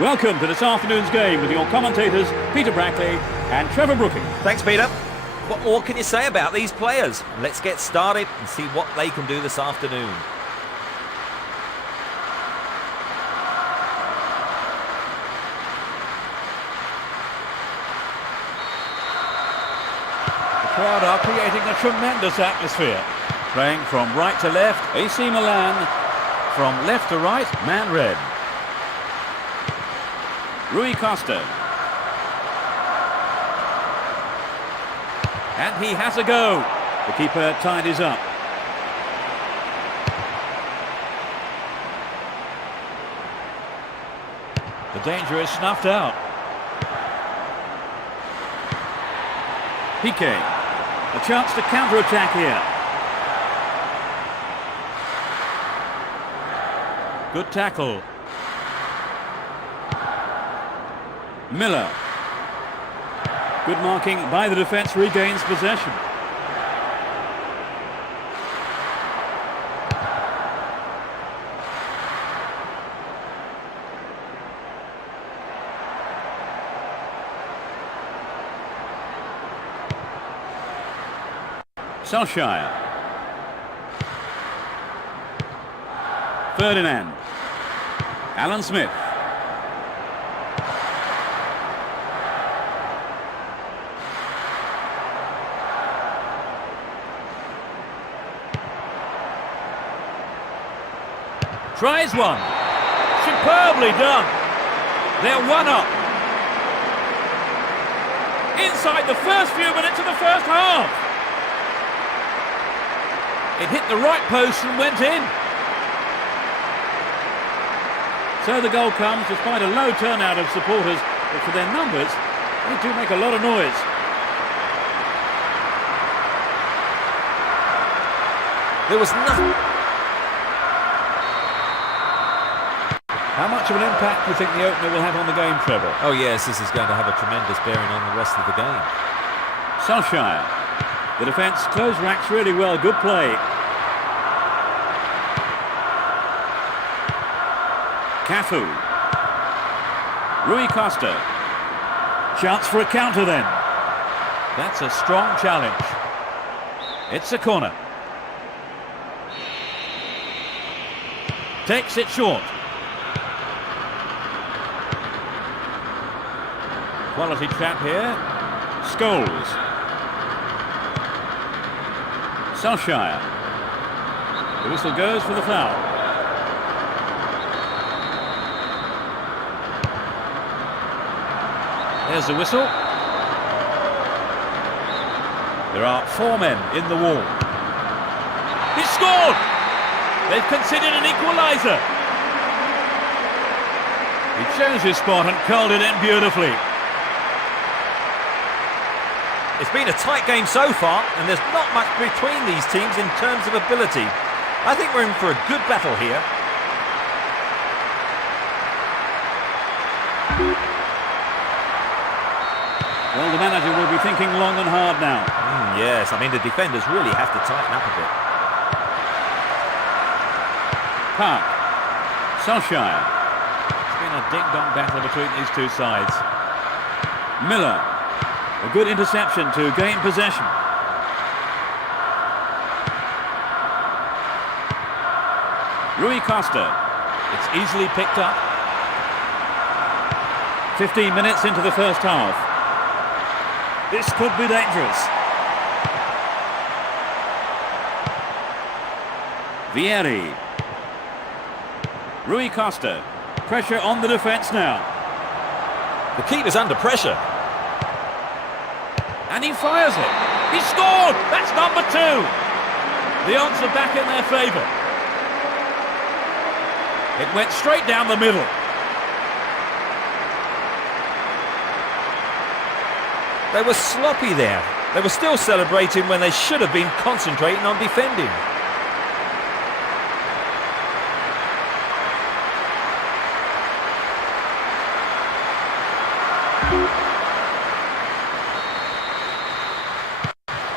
Welcome to this afternoon's game with your commentators, Peter Brackley and Trevor Brooking. Thanks, Peter. What more can you say about these players? Let's get started and see what they can do this afternoon. The crowd are creating a tremendous atmosphere. Playing from right to left, AC Milan. From left to right, Man Red. Rui Costa. And he has a go. The keeper tidies up. The danger is snuffed out. Piqué. A chance to counter-attack here. Good tackle. Miller. Good marking by the defence, regains possession. Solskjaer. Ferdinand. Alan Smith. Tries one. Superbly done. They're one up. Inside the first few minutes of the first half. It hit the right post and went in. So the goal comes despite a low turnout of supporters, but for their numbers, they do make a lot of noise. There was nothing. How much of an impact do you think the opener will have on the game, Trevor? Oh yes, this is going to have a tremendous bearing on the rest of the game. Solskjaer. The defence close racks really well. Good play. Cafu. Rui Costa. Chance for a counter then. That's a strong challenge. It's a corner. Takes it short. Quality trap here. Scholes. Solskjaer. The whistle goes for the foul. There's the whistle. There are 4 men in the wall. He scored! They've conceded an equaliser. He chose his spot and curled it in beautifully. It's been a tight game so far, and there's not much between these teams in terms of ability. I think we're in for a good battle here. Well, the manager will be thinking long and hard now. Yes, I mean the defenders really have to tighten up a bit. Park. Solskjaer. It's been a ding-dong battle between these two sides. Miller. A good interception to gain possession. Rui Costa. It's easily picked up. 15 minutes into the first half. This could be dangerous. Vieri. Rui Costa. Pressure on the defence now. The keeper's under pressure. And he fires it. He scored! That's number 2. The odds are back in their favour. It went straight down the middle. They were sloppy there. They were still celebrating when they should have been concentrating on defending.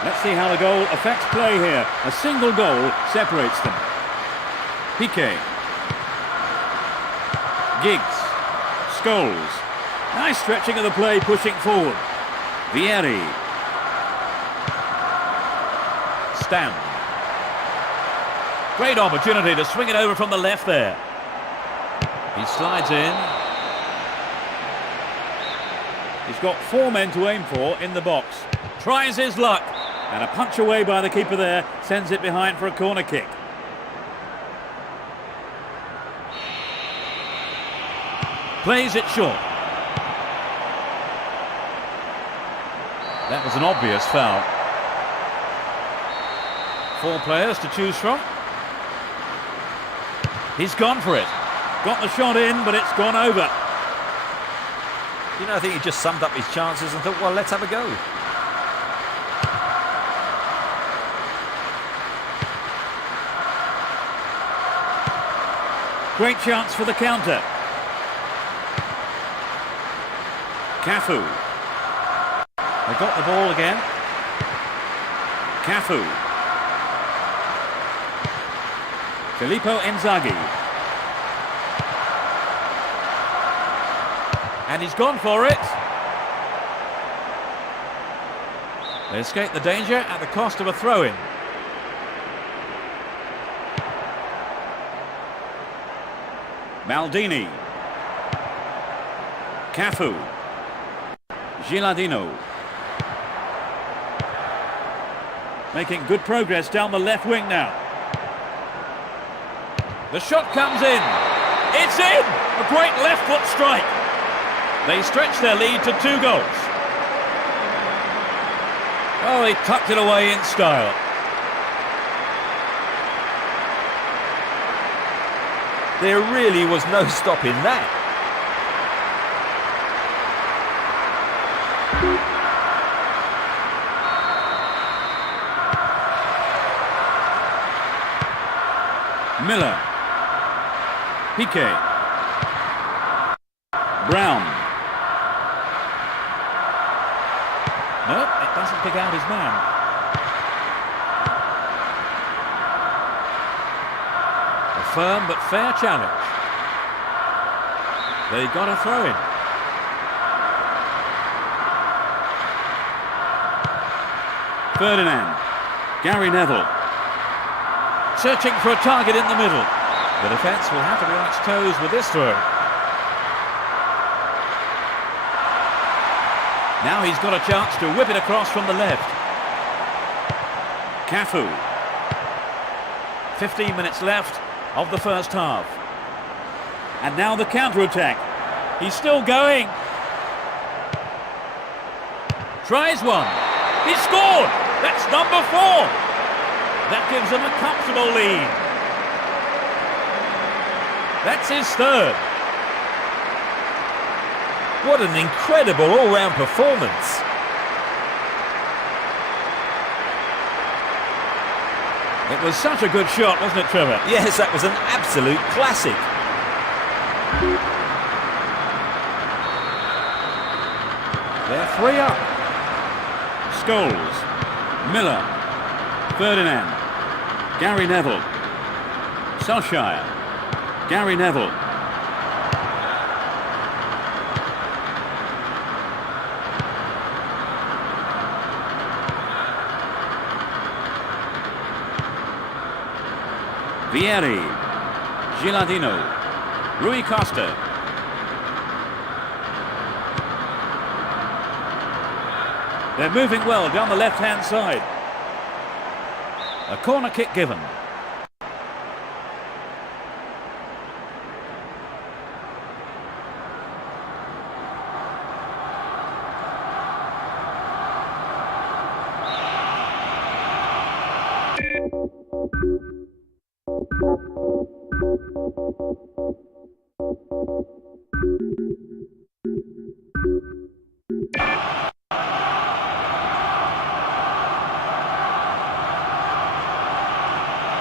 Let's see how the goal affects play here. A single goal separates them. Piqué. Giggs. Scholes. Nice stretching of the play, pushing forward. Vieri. Stam. Great opportunity to swing it over from the left there. He slides in. He's got 4 men to aim for in the box. Tries his luck. And a punch away by the keeper there sends it behind for a corner kick. Plays it short. That was an obvious foul. 4 players to choose from. He's gone for it. Got the shot in, but it's gone over. You know, I think he just summed up his chances and thought, well, let's have a go. Great chance for the counter. Cafu. They got the ball again. Cafu. Filippo Inzaghi. And he's gone for it. They escape the danger at the cost of a throw-in. Maldini. Cafu. Gilardino. Making good progress down the left wing now. The shot comes in. It's in! A great left foot strike. They stretch their lead to 2 goals. Oh, he tucked it away in style. There really was no stopping that. Miller. Piqué. Brown. Nope, it doesn't pick out his man. Firm but fair challenge. They got a throw in. Ferdinand. Gary Neville. Searching for a target in the middle. The defence will have to be on its toes with this throw. Now he's got a chance to whip it across from the left. Cafu. 15 minutes left of the first half. And now the counter-attack. He's still going. Tries one. He scored! That's number 4. That gives them a comfortable lead. That's his 3rd. What an incredible all-round performance. It was such a good shot, wasn't it, Trevor? Yes, that was an absolute classic. They're 3 up. Scholes. Miller. Ferdinand. Gary Neville. Solskjaer. Gary Neville. Vieri. Gilardino. Rui Costa. They're moving well down the left-hand side. A corner kick given.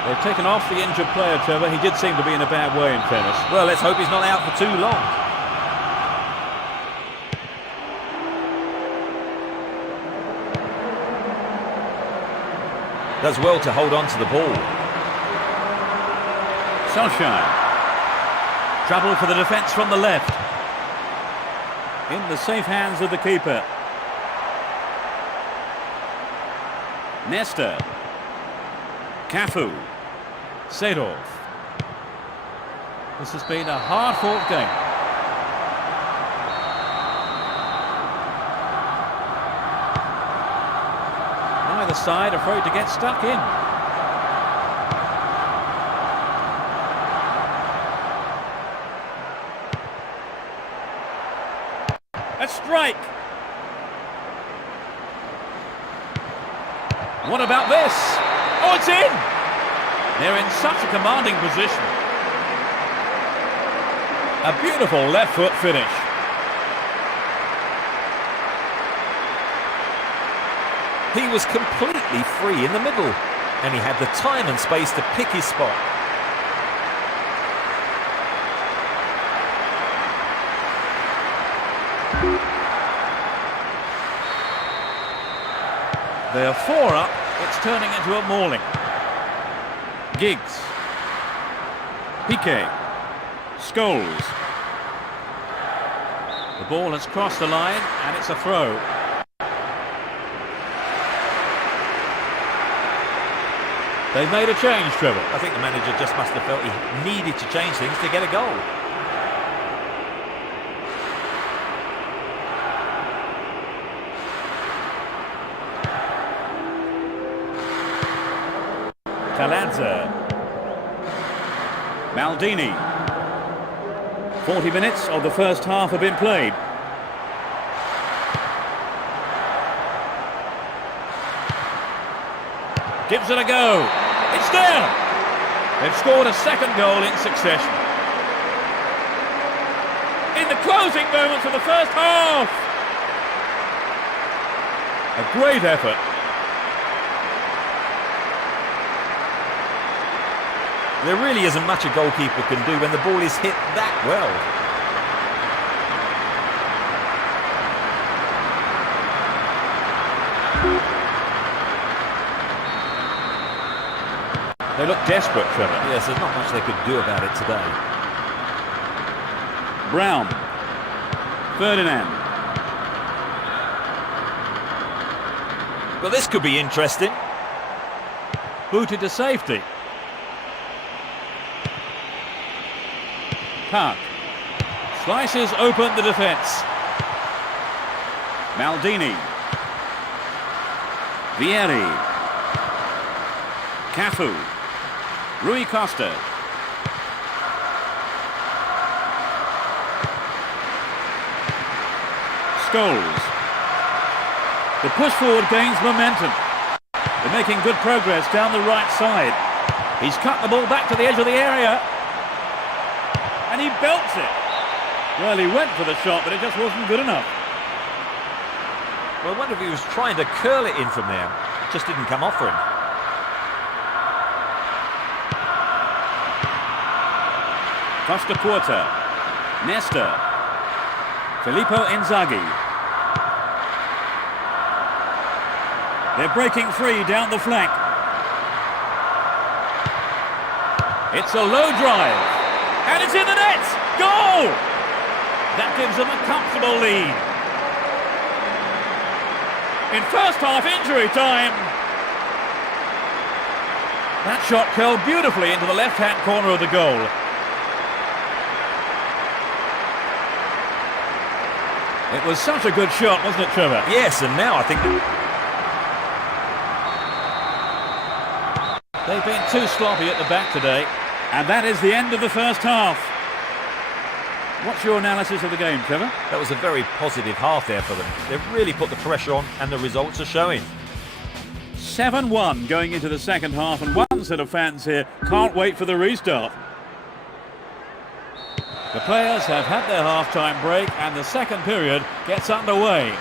They've taken off the injured player, Trevor. He did seem to be in a bad way, in fairness. Well, let's hope he's not out for too long. Does well to hold on to the ball. Solskjaer. Trouble for the defence from the left. In the safe hands of the keeper. Nesta. Cafu. Seedorf. This has been a hard-fought game. Neither side afraid to get stuck in. A strike. What about this? Oh, it's in! They're in such a commanding position. A beautiful left foot finish. He was completely free in the middle, and he had the time and space to pick his spot. They are 4 up. It's turning into a mauling. Giggs. Piqué. Scholes. The ball has crossed the line and it's a throw. They've made a change, Trevor. I think the manager just must have felt he needed to change things to get a goal. Thailand. Maldini. 40 minutes of the first half have been played. Gives it a go. It's there. They've scored a second goal in succession. In the closing moments of the first half. A great effort. There really isn't much a goalkeeper can do when the ball is hit that well. They look desperate, Trevor. Yes, there's not much they could do about it today. Brown. Ferdinand. Well, this could be interesting. Booted to safety. Park. Slices open the defence. Maldini. Vieri. Cafu. Rui Costa. Scholes. The push forward gains momentum. They're making good progress down the right side. He's cut the ball back to the edge of the area. And he belts it. Well, he went for the shot, but it just wasn't good enough. Well, I wonder if he was trying to curl it in from there. It just didn't come off for him. Costa Quarta. Nesta. Filippo Inzaghi. They're breaking free down the flank. It's a low drive. And it's in the net! Goal! That gives them a comfortable lead. In first half injury time. That shot curled beautifully into the left-hand corner of the goal. It was such a good shot, wasn't it, Trevor? Yes, and now I think they've been too sloppy at the back today. And that is the end of the first half. What's your analysis of the game, Trevor? that was a very positive half there for them. They've really put the pressure on and the results are showing. 7-1 going into the second half, and one set of fans here can't wait for the restart. The players have had their half-time break and the second period gets underway.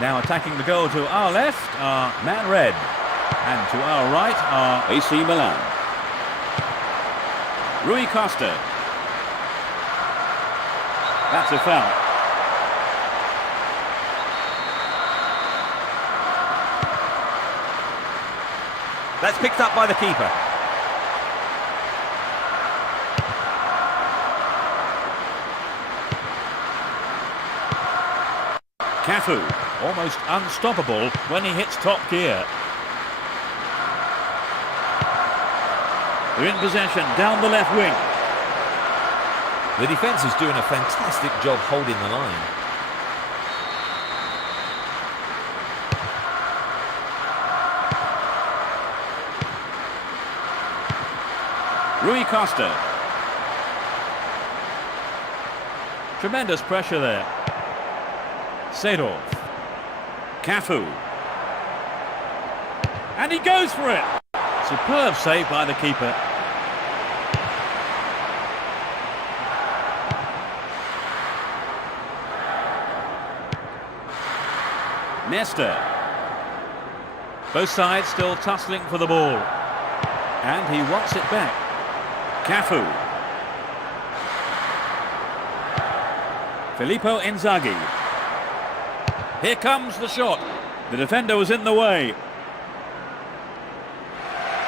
Now attacking the goal to our left are Man Red, and to our right are AC Milan. Rui Costa. That's a foul. That's picked up by the keeper. Cafu, almost unstoppable when he hits top gear. They're in possession, down the left wing. The defence is doing a fantastic job holding the line. Rui Costa. Tremendous pressure there. Seedorf. Cafu. And he goes for it. Superb save by the keeper. Nesta. Both sides still tussling for the ball. And he wants it back. Cafu. Filippo Inzaghi. Here comes the shot. The defender was in the way.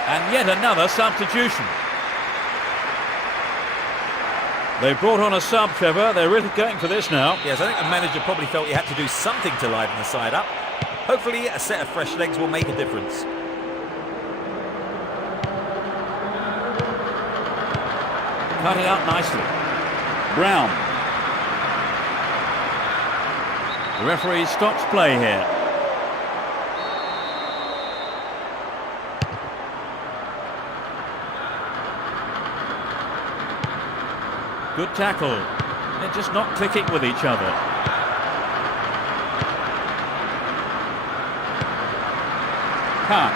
And yet another substitution. They brought on a sub, Trevor. They're really going for this now. Yes, I think the manager probably felt he had to do something to liven the side up. Hopefully a set of fresh legs will make a difference. Cut it out nicely. Brown. The referee stops play here. Good tackle. They're just not clicking with each other. Park.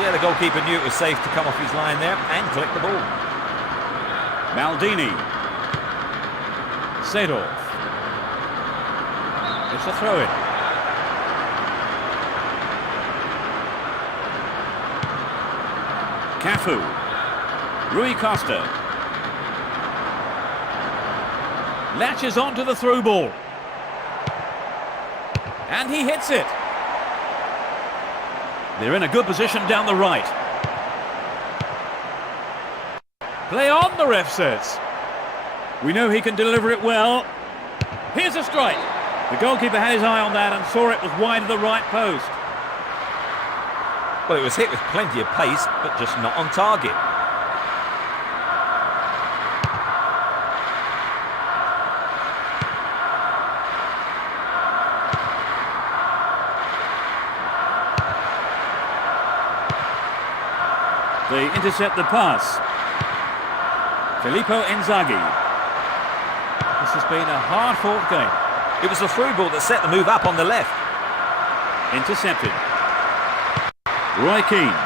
Yeah, the goalkeeper knew it was safe to come off his line there and collect the ball. Maldini. Seedorf. It's a throw-in. Cafu. Rui Costa. Latches onto the through ball. And he hits it. They're in a good position down the right. Play on, the ref says. We know he can deliver it well. Here's a strike. The goalkeeper had his eye on that and saw it was wide of the right post. Well, it was hit with plenty of pace, but just not on target. They intercept the pass. Filippo Inzaghi. This has been a hard-fought game. It was the through ball that set the move up on the left. Intercepted. Roy Keane.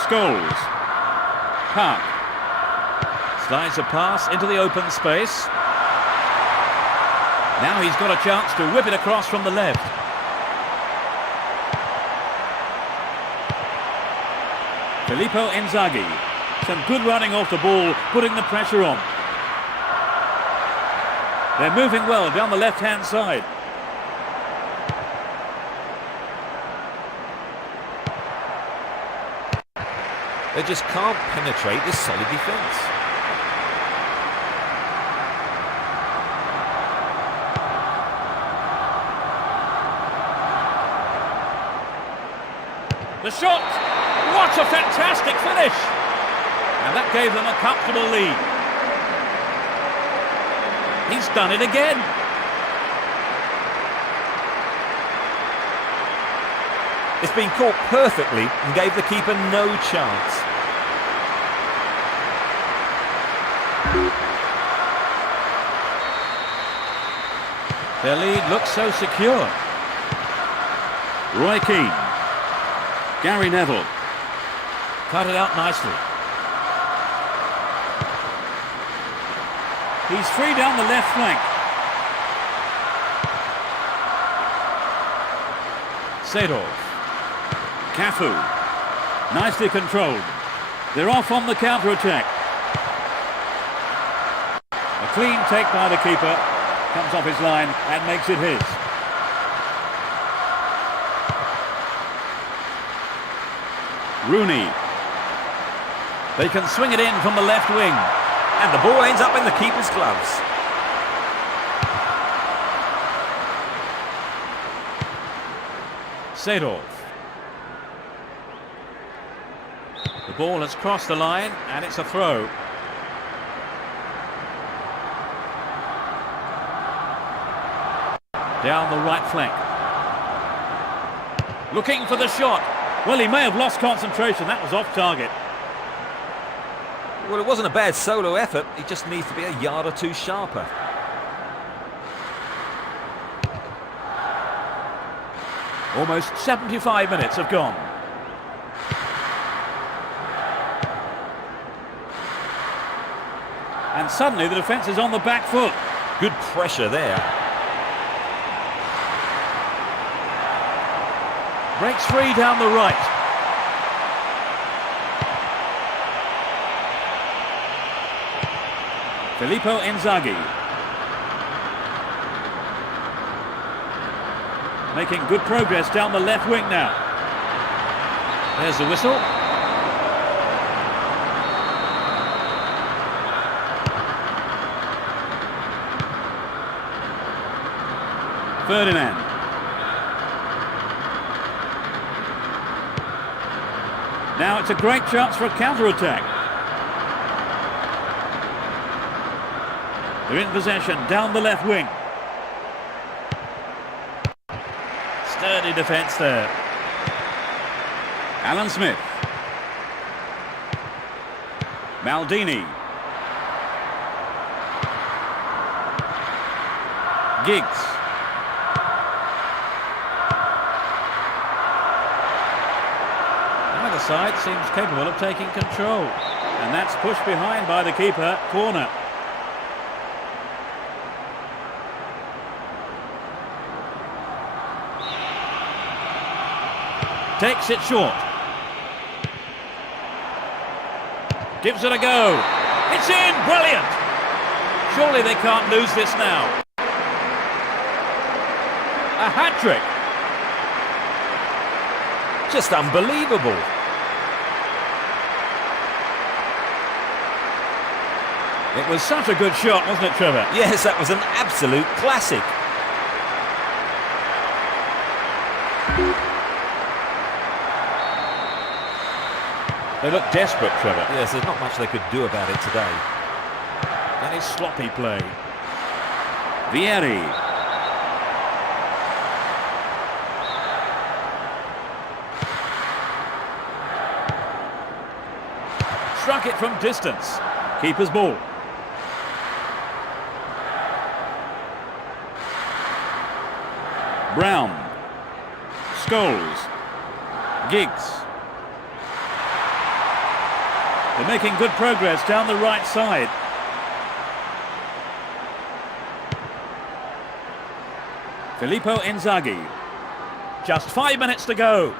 Scholes. Park. Slides a pass into the open space. Now he's got a chance to whip it across from the left. Filippo Inzaghi. Some good running off the ball, putting the pressure on. They're moving well down the left-hand side. They just can't penetrate this solid defence. The shot! What a fantastic finish! And that gave them a comfortable lead. He's done it again. It's been caught perfectly and gave the keeper no chance. Their lead looks so secure. Roy Keane. Gary Neville. Cut it out nicely. He's free down the left flank. Seedorf. Cafu. Nicely controlled. They're off on the counter-attack. A clean take by the keeper. Comes off his line and makes it his. Rooney. They can swing it in from the left wing. And the ball ends up in the keeper's gloves. Seedorf. The ball has crossed the line and it's a throw. Down the right flank. Looking for the shot. Well, he may have lost concentration. That was off target. Well, it wasn't a bad solo effort. He just needs to be a yard or two sharper. Almost 75 minutes have gone. And suddenly the defence is on the back foot. Good pressure there. Breaks free down the right. Filippo Inzaghi. Making good progress down the left wing now. There's the whistle. Ferdinand. Now it's a great chance for a counter-attack. They're in possession, down the left wing. Sturdy defence there. Alan Smith. Maldini. Giggs. Either side seems capable of taking control. And that's pushed behind by the keeper. Corner. Takes it short. Gives it a go. It's in! Brilliant! Surely they can't lose this now. A hat-trick. Just unbelievable. It was such a good shot, wasn't it, Trevor? Yes, that was an absolute classic. They look desperate, Trevor. Yes, there's not much they could do about it today. That is sloppy play. Vieri. Struck it from distance. Keeper's ball. Brown. Scholes. Giggs. They're making good progress down the right side. Filippo Inzaghi. Just 5 minutes to go.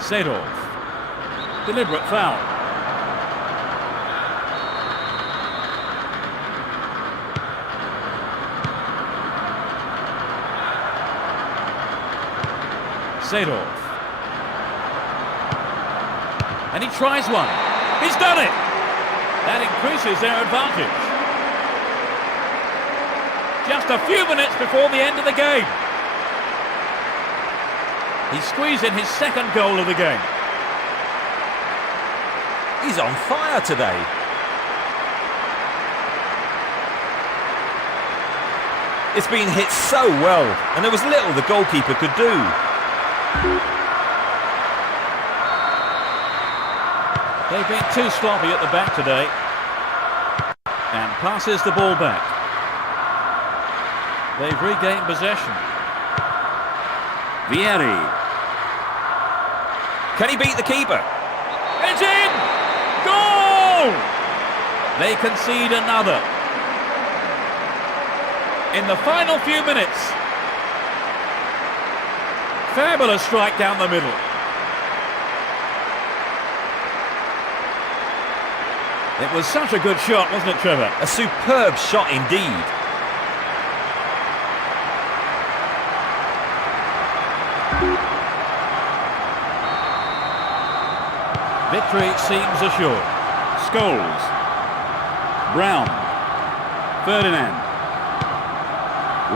Seedorf. Deliberate foul. Seedorf. And he tries one. He's done it! That increases their advantage. Just a few minutes before the end of the game. He squeezed in his second goal of the game. He's on fire today. It's been hit so well, and there was little the goalkeeper could do. They've been too sloppy at the back today. And passes the ball back. They've regained possession. Vieri. Can he beat the keeper? It's in! Goal! They concede another. In the final few minutes. Fabulous strike down the middle. It was such a good shot, wasn't it, Trevor? A superb shot indeed. Victory seems assured. Scholes. Brown. Ferdinand.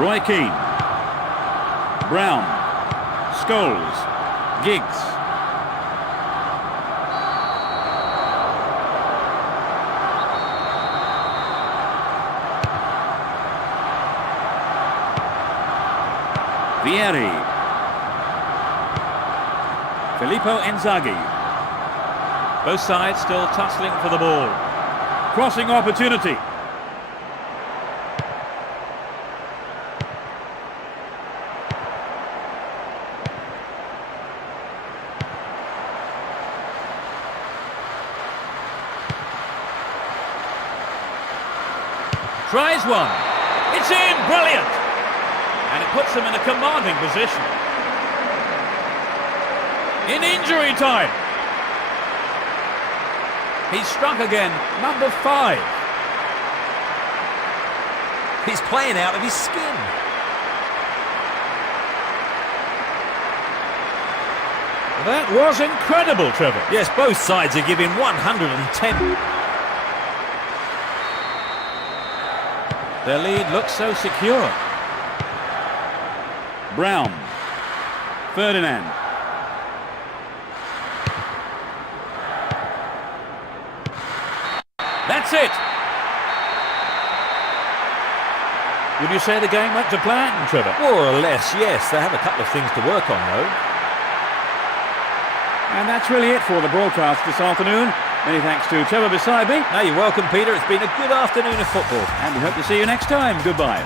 Roy Keane. Brown. Scholes. Giggs. Vieri. Filippo Inzaghi. Both sides still tussling for the ball. Crossing opportunity. Tries one. It's in. Brilliant. And it puts them in a commanding position. In injury time. He's struck again, number 5. He's playing out of his skin. That was incredible, Trevor. Yes, both sides are giving 110. Their lead looks so secure. Brown. Ferdinand. That's it. Would you say the game went to plan, Trevor? More or less, yes. They have a couple of things to work on, though. And that's really it for the broadcast this afternoon. Many thanks to Trevor beside me. No, you're welcome, Peter. It's been a good afternoon of football. And we hope to see you next time. Goodbye.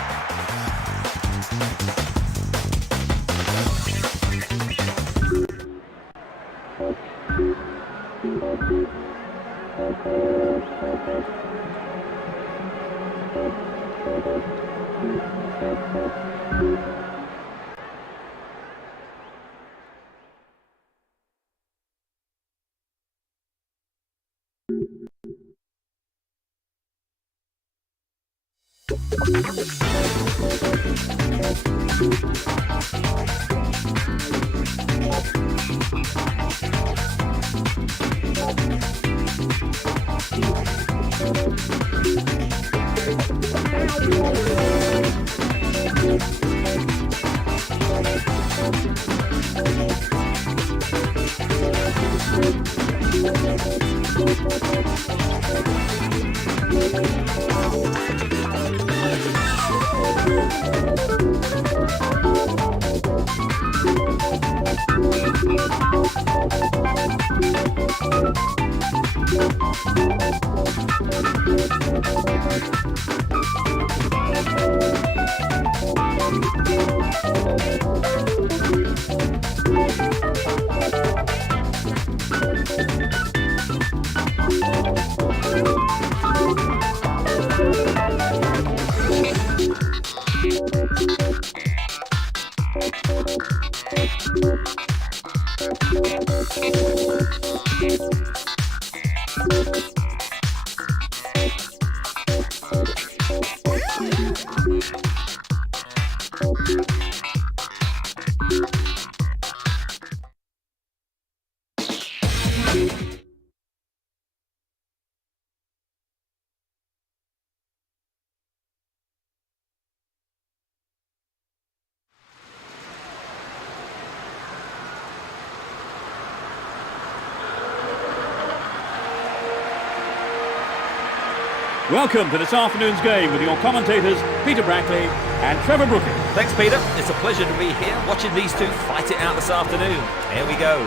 Welcome to this afternoon's game with your commentators Peter Brackley and Trevor Brooking. Thanks, Peter. It's a pleasure to be here watching these two fight it out this afternoon. Here we go.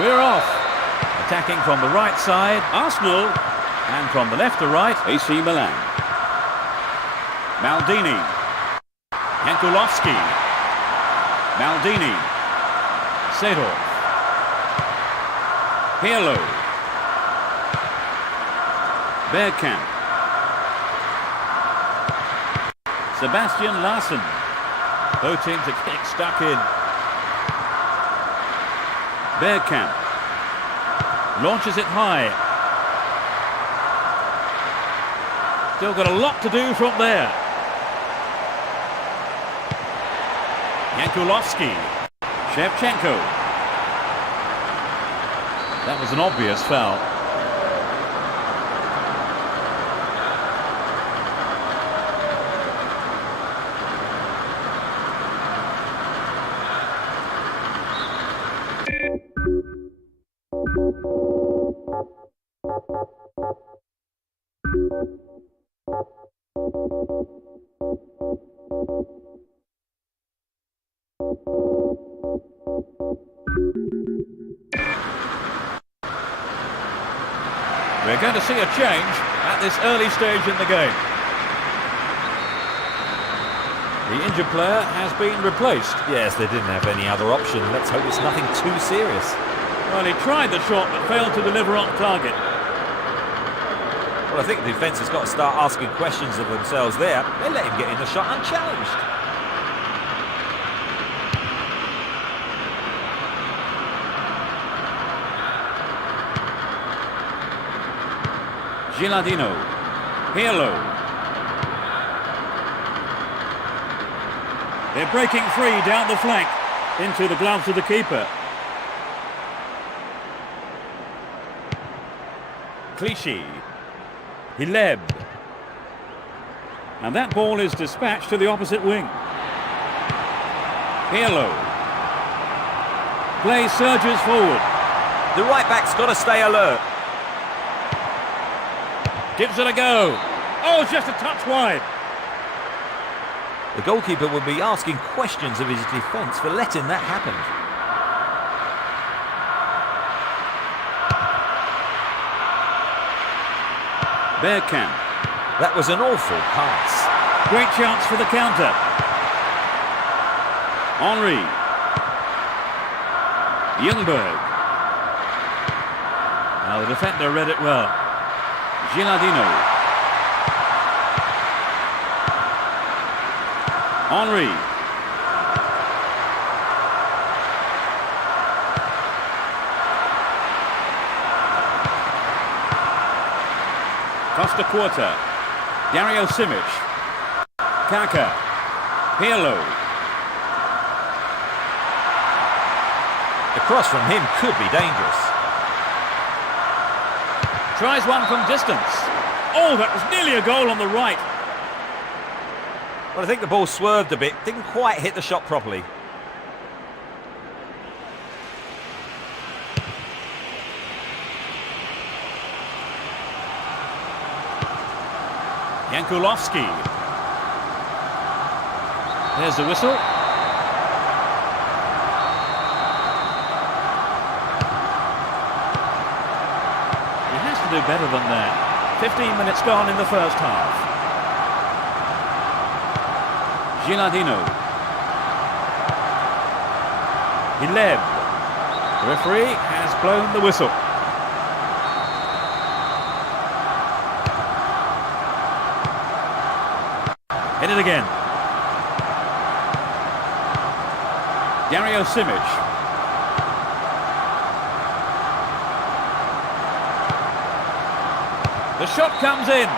We're off. Attacking from the right side, Arsenal, and from the left to right, AC Milan. Maldini. Jankulovski. Maldini. Sedorf. Pirlo. Bergkamp. Sebastian Larsen. Both teams are getting stuck in. Bergkamp. Launches it high. Still got a lot to do from there. Jankulovski. Shevchenko. That was an obvious foul. We're going to see a change at this early stage in the game. The injured player has been replaced. Yes, they didn't have any other option. Let's hope it's nothing too serious. Well, he tried the shot but failed to deliver on target. Well, I think the defence has got to start asking questions of themselves there. They let him get in the shot unchallenged. Gilardino. Pirlo. They're breaking free down the flank into the gloves of the keeper. Clichy. Hileb. And that ball is dispatched to the opposite wing. Pirlo. Play surges forward. The right back's got to stay alert. Gives it a go. Oh, just a touch wide. The goalkeeper will be asking questions of his defence for letting that happen. Bergkamp. That was an awful pass. Great chance for the counter. Henry. Ljungberg. Now the defender read it well. Gilardino. Henry. Costa Quarta. Dario Simic. Kaka. Pirlo. The cross from him could be dangerous. Tries one from distance. Oh, that was nearly a goal on the right. Well, I think the ball swerved a bit. Didn't quite hit the shot properly. Jankulovski. There's the whistle. He has to do better than that. 15 minutes gone in the first half. Gilardino. Hileb. The referee has blown the whistle. Hit it again. Dario Simic. The shot comes in.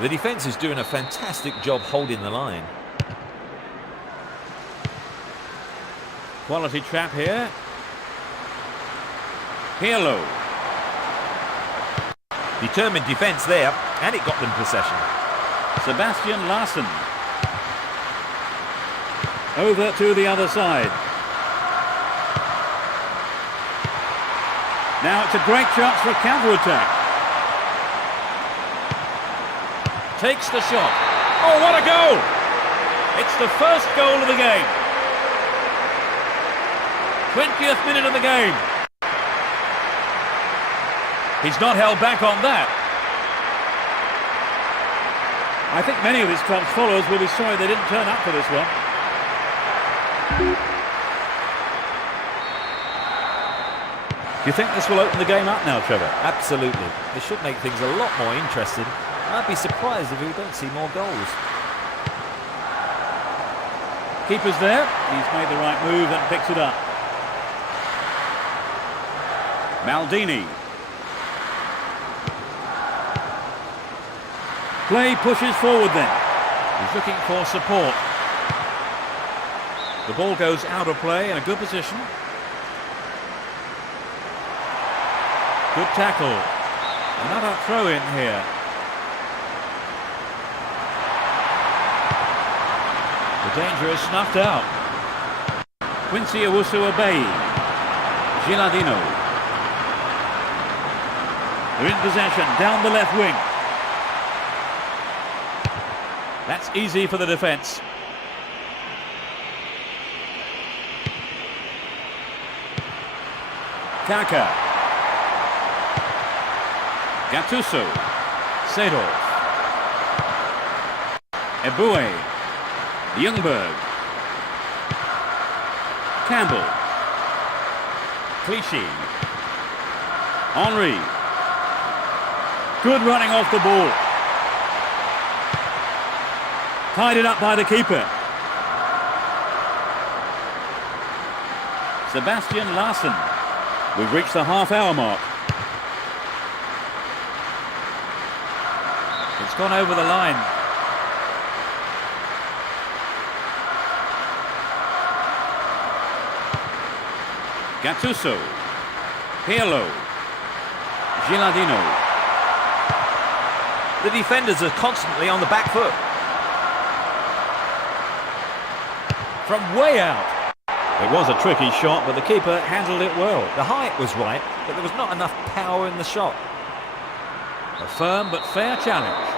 The defence is doing a fantastic job holding the line. Quality trap here. Pirlo. Determined defence there, and it got them possession. Sebastian Larsson. Over to the other side. Now it's a great chance for a counter-attack. Takes the shot. Oh, what a goal! It's the first goal of the game. 20th minute of the game. He's not held back on that. I think many of his club's followers will be sorry they didn't turn up for this one. Do you think this will open the game up now, Trevor? Absolutely. This should make things a lot more interesting. I'd be surprised if we don't see more goals. Keeper's there. He's made the right move and picks it up. Maldini. Play pushes forward then. He's looking for support. The ball goes out of play in a good position. Good tackle. Another throw in here. The danger is snuffed out. Quincy Owusu-Abeyi. Gilardino. They're in possession down the left wing. That's easy for the defence. Kaka. Gattuso. Seedorf. Eboué. Ljungberg. Campbell. Clichy. Henry. Good running off the ball. Tied it up by the keeper. Sebastian Larsson. We've reached the half-hour mark. It's gone over the line. Gattuso. Pirlo. Gilardino. The defenders are constantly on the back foot. From way out. It was a tricky shot, but the keeper handled it well. The height was right, but there was not enough power in the shot. A firm but fair challenge.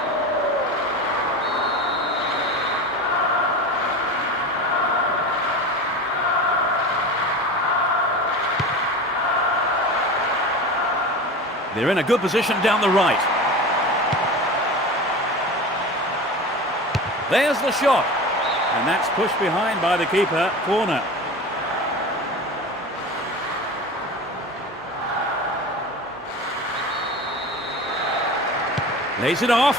They're in a good position down the right. There's the shot. And that's pushed behind by the keeper. Corner. Lays it off.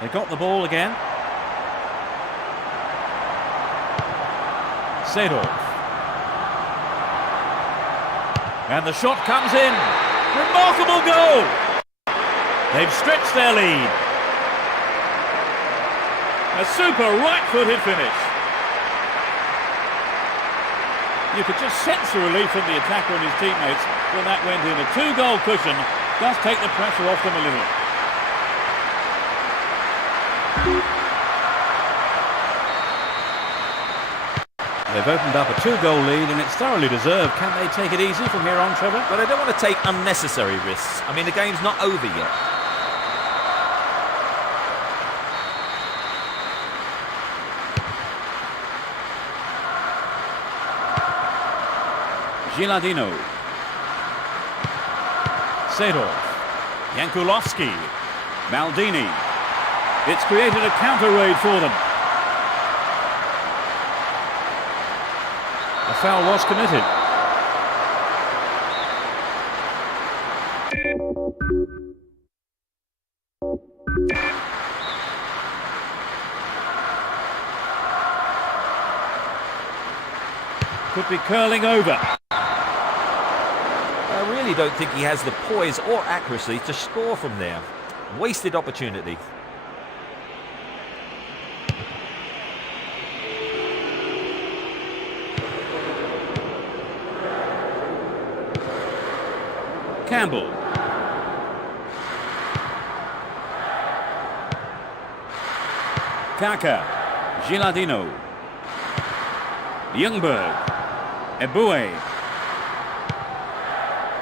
They got the ball again. Seedorf. And the shot comes in. Remarkable goal. They've stretched their lead. A super right-footed finish. You could just sense the relief from the attacker and his teammates when that went in. A two-goal cushion does take the pressure off them a little. They've opened up a two-goal lead and it's thoroughly deserved. Can they take it easy from here on, Trevor? But they don't want to take unnecessary risks. I mean, the game's not over yet. Gilardino. Seedorf. Jankulovski. Maldini. It's created a counter raid for them. A foul was committed. Could be curling over. I really don't think he has the poise or accuracy to score from there. Wasted opportunity. Campbell. Kaka. Gilardino. Ljungberg. Eboué.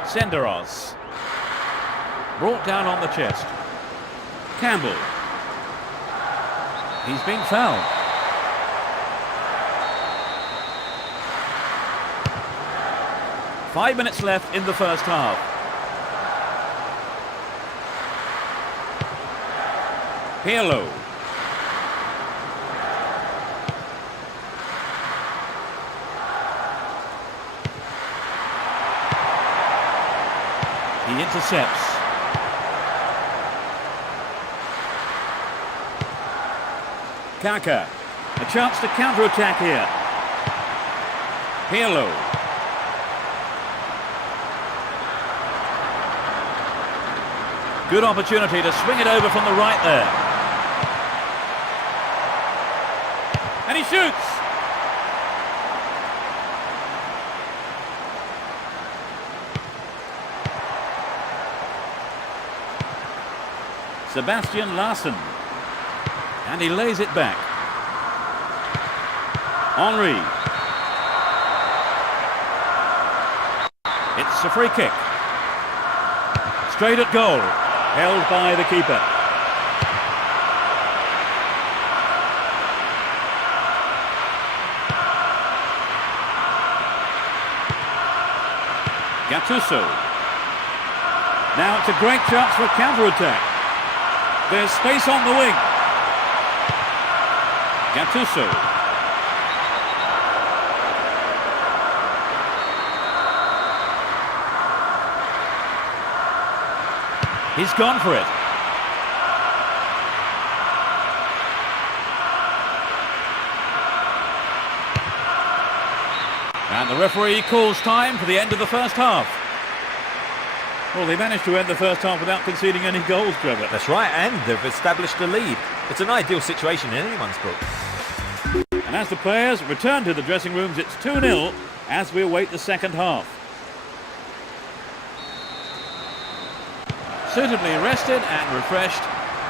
Senderos. Brought down on the chest. Campbell. He's been fouled. Five minutes left in the first half. Pirlo. He intercepts. Kaka. A chance to counter-attack here. Pirlo. Good opportunity to swing it over from the right there. And he shoots! Sebastian Larsson. And he lays it back. Henry. It's a free kick. Straight at goal. Held by the keeper. Gattuso. Now it's a great chance for a counter-attack. There's space on the wing. Gattuso. He's gone for it. And the referee calls time for the end of the first half. Well, they managed to end the first half without conceding any goals, Trevor. That's right, and they've established a lead. It's an ideal situation in anyone's book. And as the players return to the dressing rooms, it's 2-0 as we await the second half. Suitably rested and refreshed,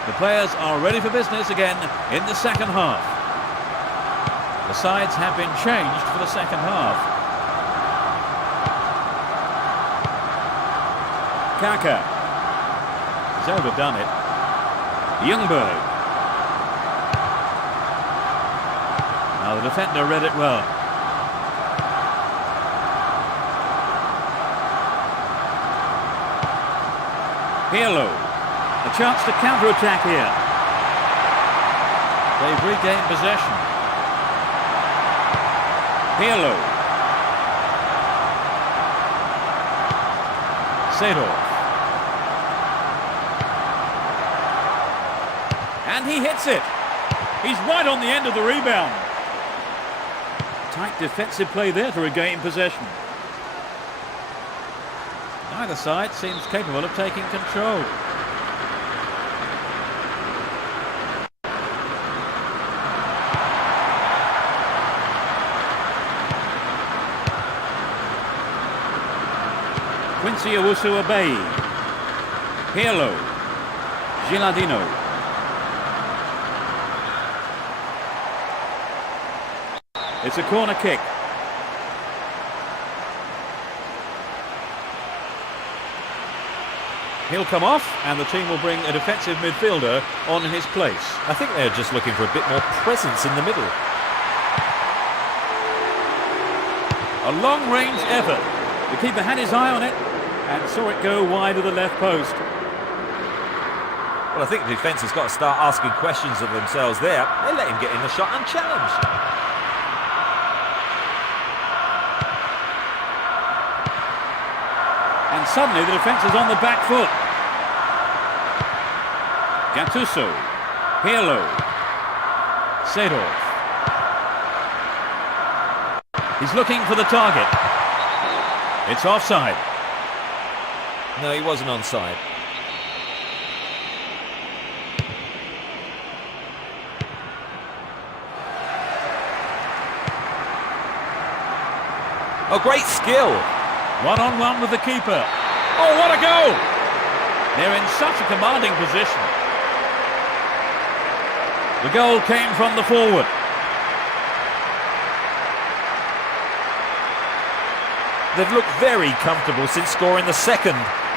the players are ready for business again in the second half. The sides have been changed for the second half. Kaka. He's overdone it. Ljungberg. Now the defender read it well. Pirlo. A chance to counter-attack here. They've regained possession. Pirlo. Seedorf. And he hits it. He's right on the end of the rebound. Tight defensive play there to regain possession. Neither side seems capable of taking control. Quincy Owusu-Abeyi. Pirlo. Gilardino. It's a corner kick. He'll come off, and the team will bring a defensive midfielder on his place. I think they're just looking for a bit more presence in the middle. A long-range effort. The keeper had his eye on it and saw it go wide of the left post. Well, I think the defence has got to start asking questions of themselves there. They let him get in the shot unchallenged. And suddenly the defence is on the back foot. Gattuso. Pirlo. Seedorf. He's looking for the target. It's offside. No, he wasn't onside. Oh, great skill. One-on-one with the keeper. Oh, what a goal! They're in such a commanding position. The goal came from the forward. They've looked very comfortable since scoring the second,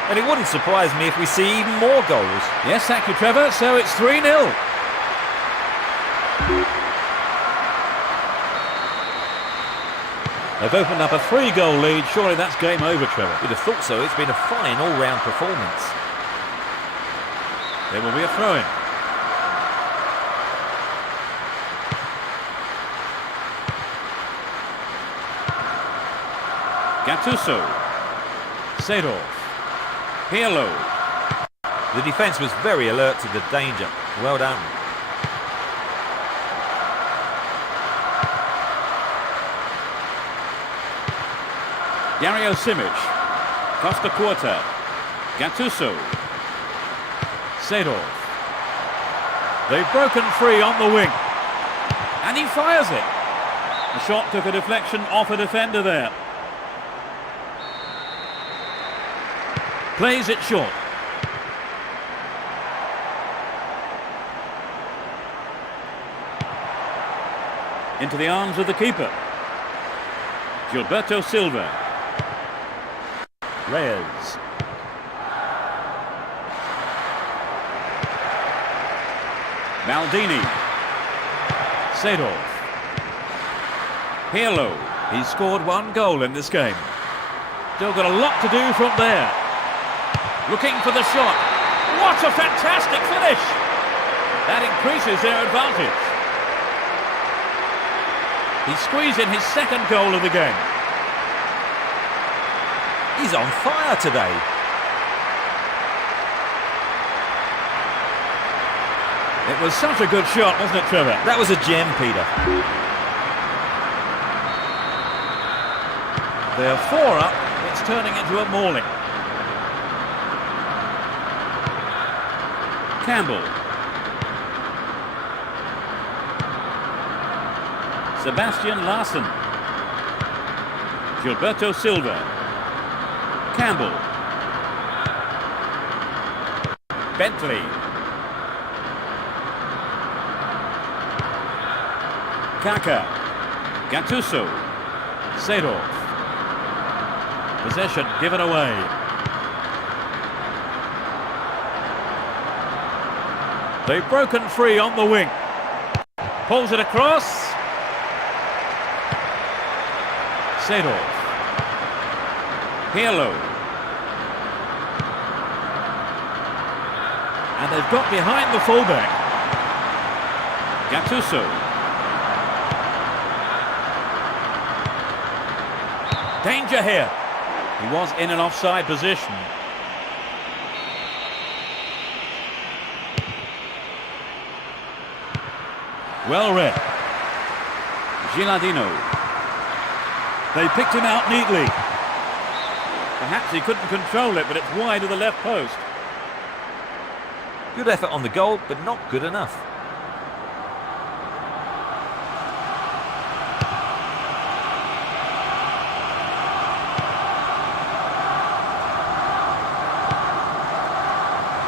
and it wouldn't surprise me if we see even more goals. Yes, thank you, Trevor. So it's 3-0. They've opened up a 3-goal lead. Surely that's game over, Trevor. You'd have thought so. It's been a fine all-round performance. There will be a throw-in. Gattuso. Seedorf. Pirlo. The defence was very alert to the danger. Well done. Dario Simic. Costa Quarta. Gattuso. Seedorf. They've broken free on the wing. And he fires it. The shot took a deflection off a defender there. Plays it short. Into the arms of the keeper. Gilberto Silva. Reyes. Maldini. Seedorf. Pirlo. He's scored 1 goal in this game. Still got a lot to do from there. Looking for the shot. What a fantastic finish! That increases their advantage. He's squeezed in his 2nd goal of the game. He's on fire today. It was such a good shot, wasn't it, Trevor? That was a gem, Peter. They're 4 up. It's turning into a mauling. Campbell. Sebastian Larsson. Gilberto Silva. Campbell. Bentley. Kaka. Gattuso. Seedorf. Possession given away. They've broken free on the wing. Pulls it across. Seedorf. Pirlo. And they've got behind the fullback. Gattuso. Danger here. He was in an offside position. Well read. Gilardino. They picked him out neatly. Perhaps he couldn't control it, but it's wide of the left post. Good effort on the goal, but not good enough.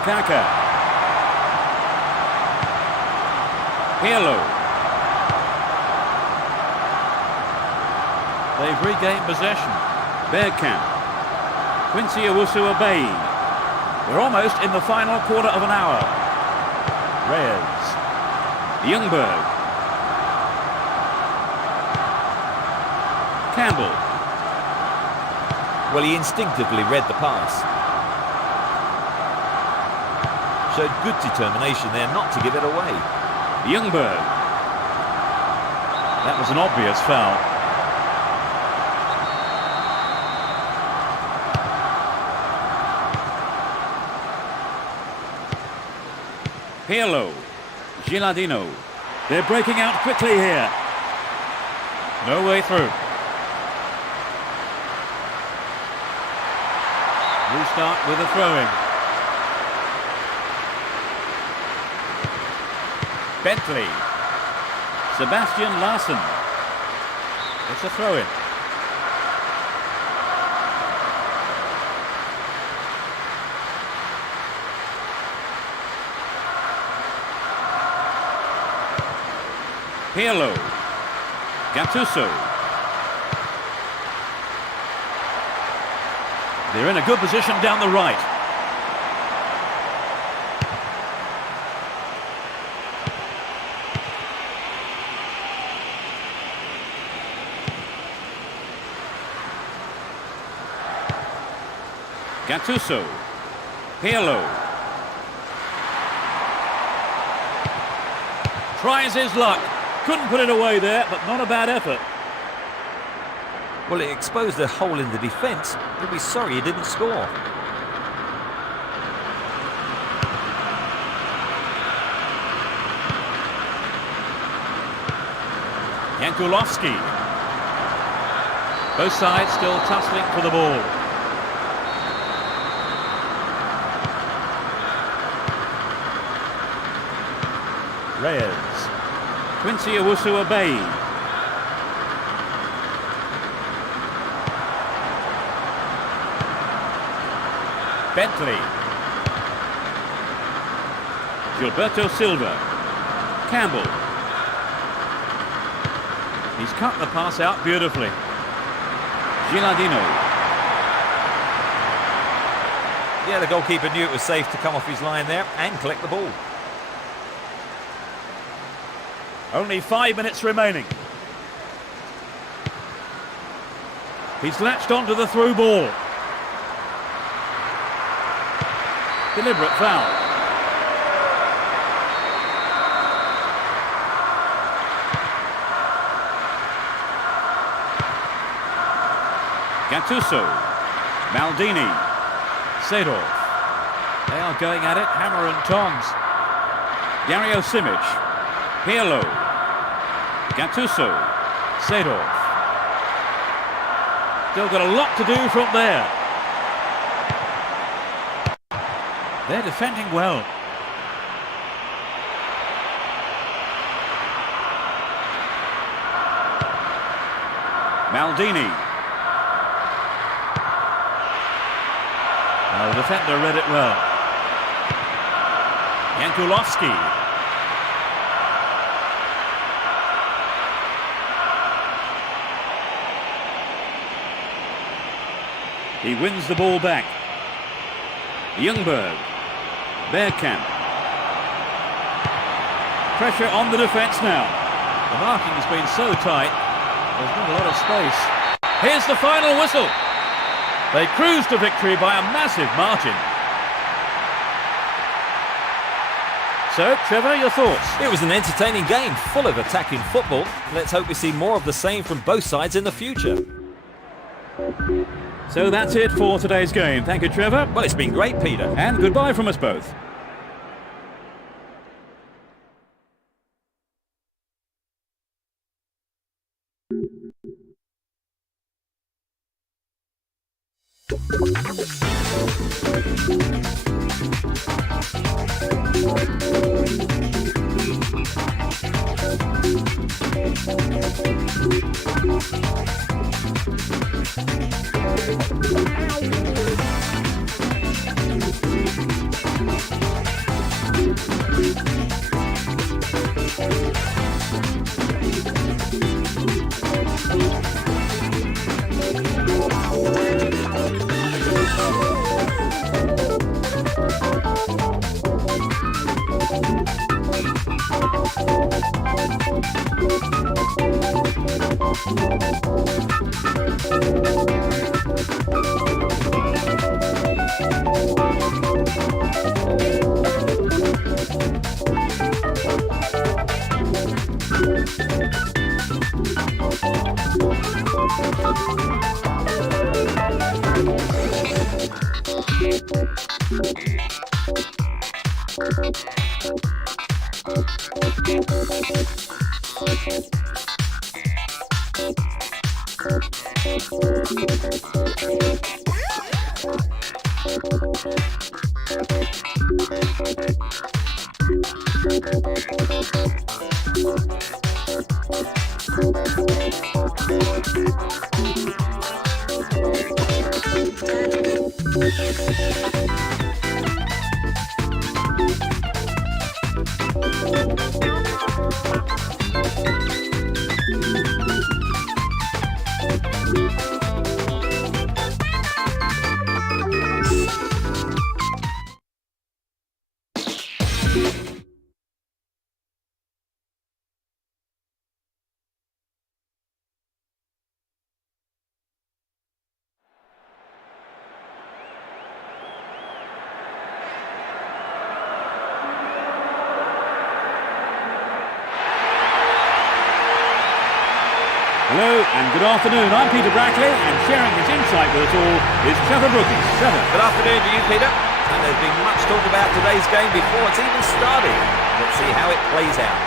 Kaka. Pirlo. They've regained possession. Bergkamp. Quincy Owusu-Abeyi. We're almost in the final quarter of an hour. Reyes. Ljungberg. Campbell. Well, he instinctively read the pass. Showed good determination there not to give it away. Ljungberg. That was an obvious foul. Pirlo. Gilardino. They're breaking out quickly here. No way through. Restart with a throw-in. Bentley. Sebastian Larsson. It's a throw-in. Pirlo. Gattuso. They're in a good position down the right. Gattuso. Pirlo. Tries his luck. Couldn't put it away there, but not a bad effort. Well, it exposed a hole in the defence. He'll be sorry he didn't score. Jankulovski. Both sides still tussling for the ball. Reyes. Quincy Owusu-Abeyi. Bentley. Gilberto Silva. Campbell. He's cut the pass out beautifully. Gilardino. Yeah, the goalkeeper knew it was safe to come off his line there and collect the ball. Only 5 minutes remaining. He's latched onto the through ball. Deliberate foul. Gattuso. Maldini. Seedorf. They are going at it, hammer and tongs. Dario Simic. Pirlo. Gattuso. Seedorf. Still got a lot to do from there. They're defending well. Maldini. Now the defender read it well. Jankulovski. He wins the ball back. Ljungberg. Bergkamp. Pressure on the defence now. The marking has been so tight, there's not a lot of space. Here's the final whistle. They cruise to victory by a massive margin. So, Trevor, your thoughts? It was an entertaining game, full of attacking football. Let's hope we see more of the same from both sides in the future. So that's it for today's game. Thank you, Trevor. Well, it's been great, Peter. And goodbye from us both. Hello and good afternoon. I'm Peter Brackley, and sharing his insight with us all is Trevor Brookies. Trevor. Good afternoon to you, Peter. And there's been much talk about today's game before it's even started. Let's see how it plays out.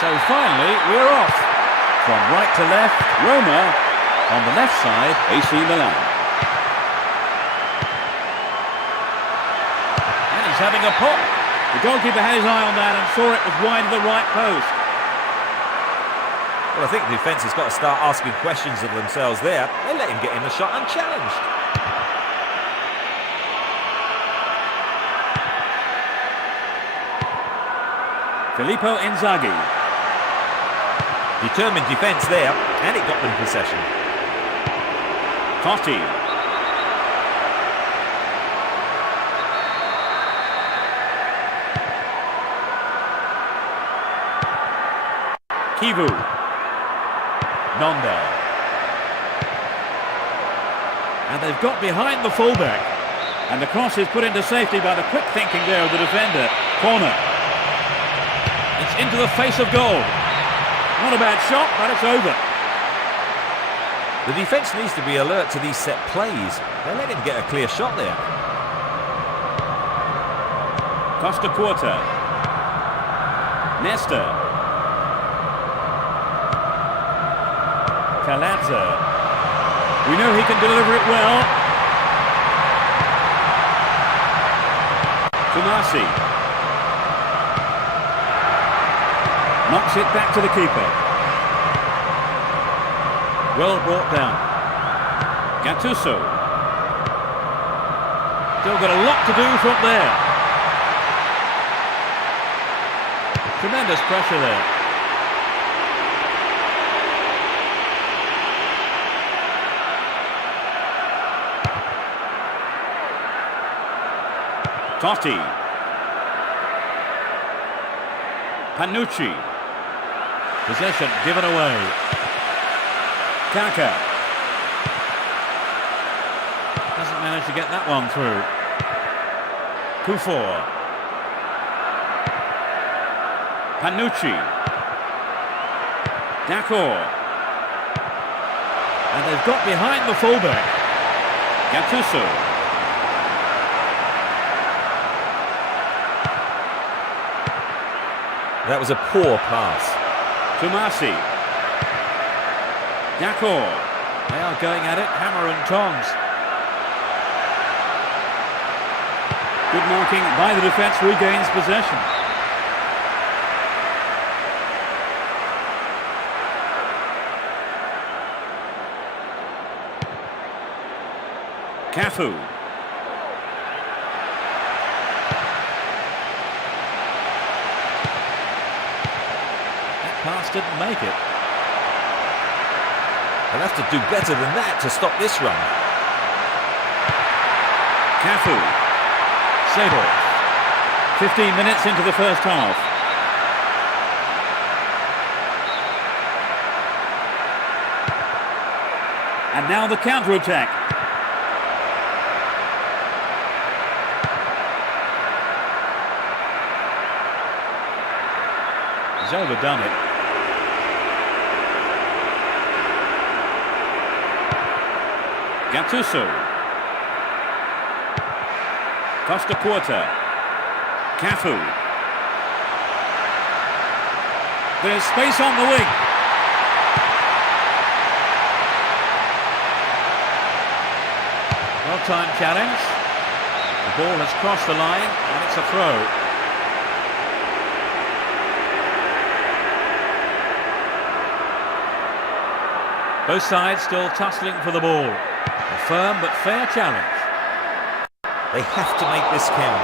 So finally, we're off. From right to left, Roma. On the left side, AC Milan. And he's having a pop. The goalkeeper had his eye on that and saw it was wide of the right post. Well, I think the defence has got to start asking questions of themselves there. They let him get in the shot unchallenged. Filippo Inzaghi. Determined defence there, and it got them possession. Totti. Kivu. Nonda. And they've got behind the fullback. And the cross is put into safety by the quick thinking there of the defender. Corner. It's into the face of goal. Not a bad shot, but it's over. The defence needs to be alert to these set plays. They let him get a clear shot there. Costa Quarta. Nesta. Calazza. We know he can deliver it well. Tomasi. Knocks it back to the keeper. Well brought down. Gattuso. Still got a lot to do from there. Tremendous pressure there. Totti. Panucci. Possession given away. Kaka. Doesn't manage to get that one through. Kufor. Panucci. Dakor. And they've got behind the fullback. Gattuso. That was a poor pass. Tomasi. Dakor. They are going at it, hammer and tongs. Good marking by the defence, regains possession. Cafu. That pass didn't make it. They'll have to do better than that to stop this run. Cafu. Sable. 15 minutes into the first half. And now the counter-attack. He's overdone it. Gattuso. Costa Quarta. Cafu. There's space on the wing. Well-timed challenge. The ball has crossed the line and it's a throw. Both sides still tussling for the ball. A firm but fair challenge. They have to make this count.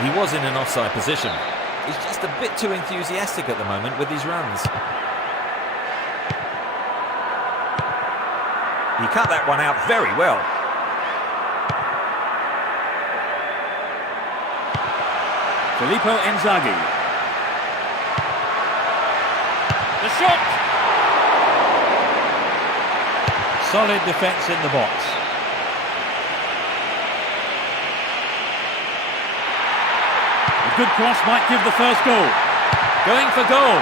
He was in an offside position. He's just a bit too enthusiastic at the moment with his runs. He cut that one out very well. Filippo Inzaghi. The shot! Solid defence in the box. good cross might give the first goal. Going for goal.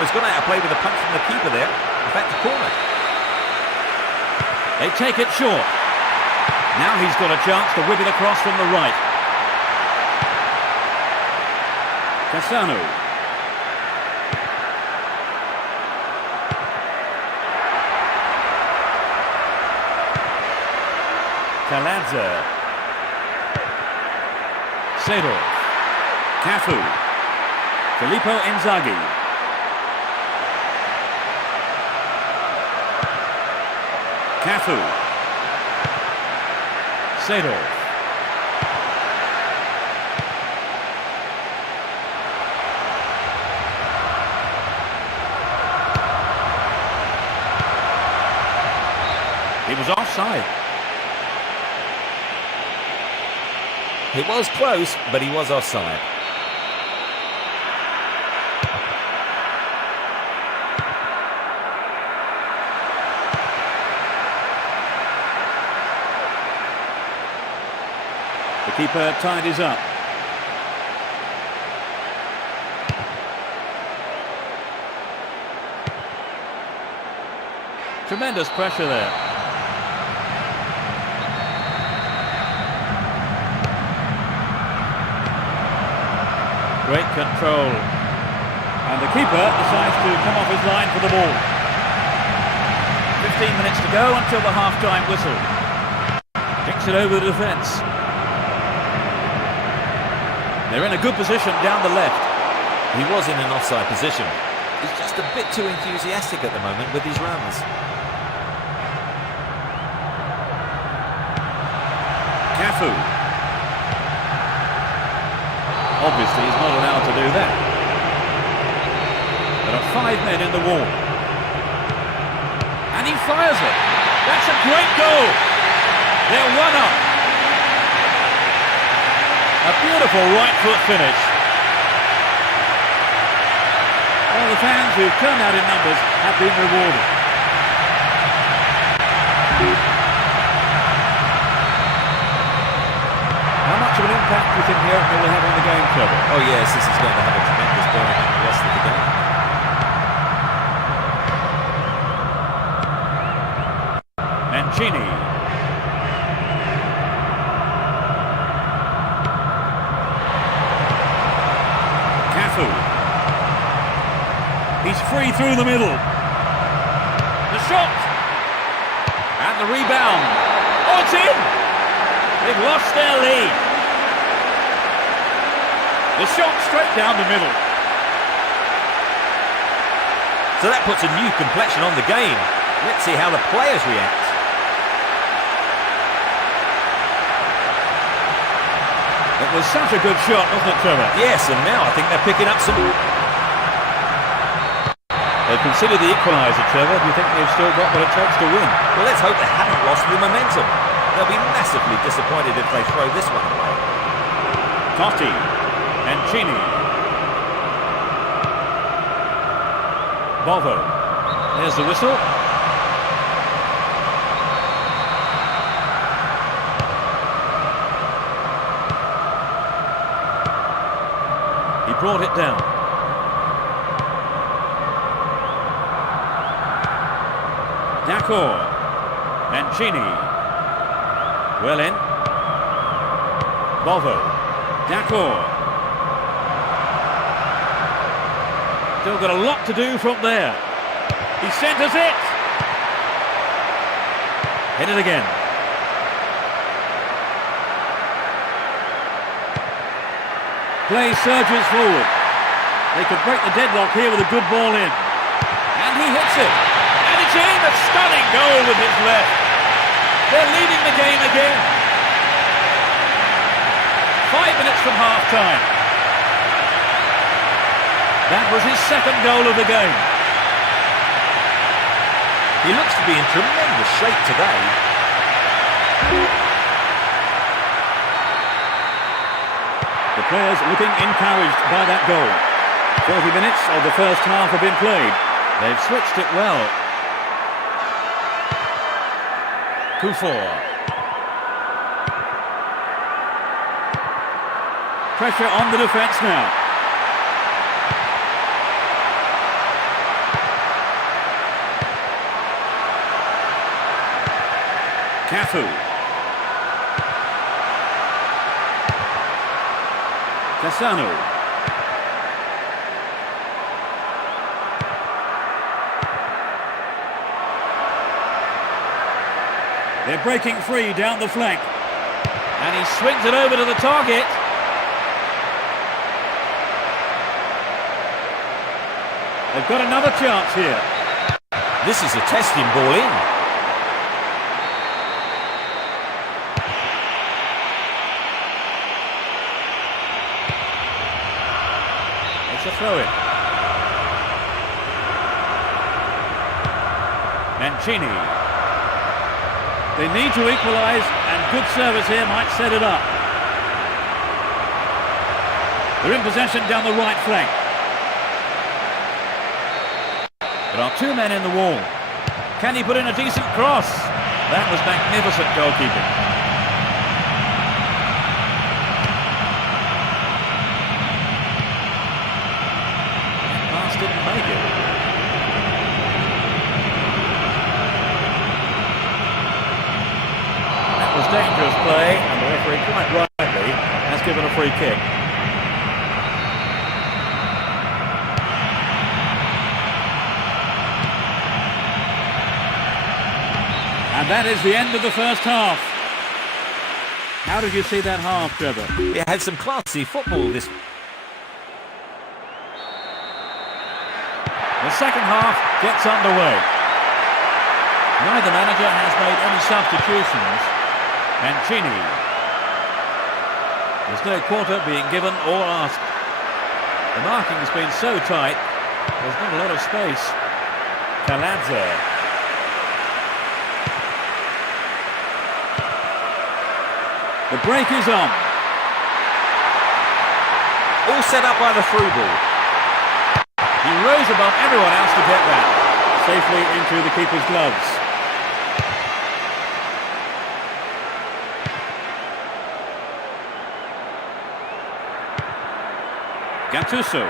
He's gone out of play with a punch from the keeper there. In fact, the corner. They take it short. Now he's got a chance to whip it across from the right. Cassano. Taladze. Seedorf. Cafu. Filippo Inzaghi. Cafu. Seedorf. He was offside. It was close, but he was offside. The keeper tidies up. Tremendous pressure there. Great control. And the keeper decides to come off his line for the ball. 15 minutes to go until the half-time whistle. Kicks it over the defence. They're in a good position down the left. He was in an offside position. He's just a bit too enthusiastic at the moment with his runs. Cafu. Obviously, he's not allowed to do that. There are 5 men in the wall. And he fires it. That's a great goal. They're 1-up. A beautiful right foot finish. Well, the fans who've turned out in numbers have been rewarded. How much of an impact do you think the opener will have on the game, Trevor? Oh yes, this is going to have a tremendous bearing on the rest of the game. Mancini. Cafu. He's free through the middle. The shot. And the rebound. Oh, it's in! They've lost their lead. The shot straight down the middle. So that puts a new complexion on the game. Let's see how the players react. It was such a good shot, wasn't it, Trevor? Yes, and now I think they're picking up some... They consider the equaliser, Trevor. Do you think they've still got what it takes to win? Well, let's hope they haven't lost the momentum. They'll be massively disappointed if they throw this one away. Totti. Mancini. Bovo. There's the whistle. He brought it down. D'accord. Mancini. Well in. Bovo. D'accord. Still got a lot to do from there. He centres it. Hit it again. Play surges forward. They could break the deadlock here with a good ball in. And he hits it. And it's in. A stunning goal with his left. They're leading the game again. 5 minutes from half-time. That was his second goal of the game. He looks to be in tremendous shape today. The players looking encouraged by that goal. 30 minutes of the first half have been played. They've switched it well. Kufor. Pressure on the defence now. Cafu. Cassano. They're breaking free down the flank. And he swings it over to the target. They've got another chance here. This is a testing ball in. It's a throw-in. Mancini. They need to equalise, and good service here might set it up. They're in possession down the right flank. There are two men in the wall. Can he put in a decent cross? That was magnificent goalkeeping. That pass didn't make it. That was dangerous play, and the referee quite rightly has given a free kick. And that is the end of the first half. How did you see that half, Trevor? It had some classy football this. The second half gets underway. Neither manager has made any substitutions. Mancini. There's no quarter being given or asked. The marking has been so tight, there's not a lot of space. Kaladze. The break is on. All set up by the through ball. He rose above everyone else to get that safely into the keeper's gloves. Gattuso.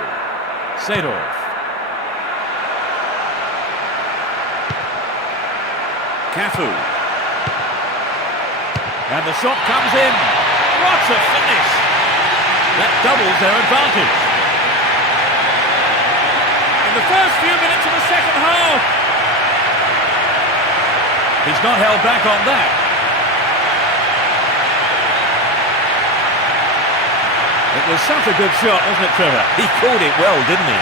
Seedorf. Cafu. And the shot comes in. What a finish! That doubles their advantage. In the first few minutes of the second half. He's not held back on that. It was such a good shot, wasn't it, Trevor? He called it well, didn't he?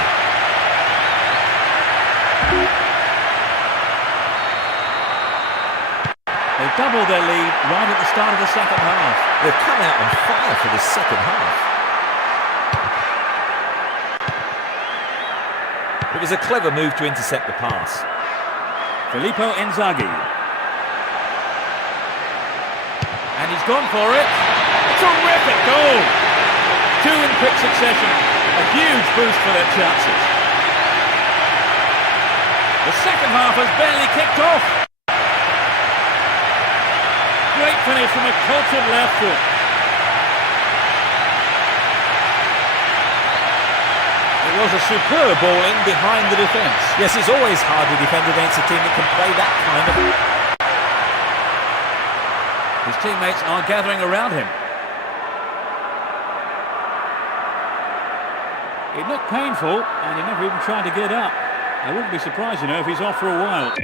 They doubled their lead right at the start of the second half. They've come out on fire for this second half. It was a clever move to intercept the pass. Filippo Inzaghi. And he's gone for it. A terrific goal! Two in quick succession. A huge boost for their chances. The second half has barely kicked off. Great finish from a cultured left foot. It was a superb ball in behind the defence. Yes, it's always hard to defend against a team that can play that kind of... His teammates are gathering around him. It looked painful, and he never even tried to get up. I wouldn't be surprised, if he's off for a while.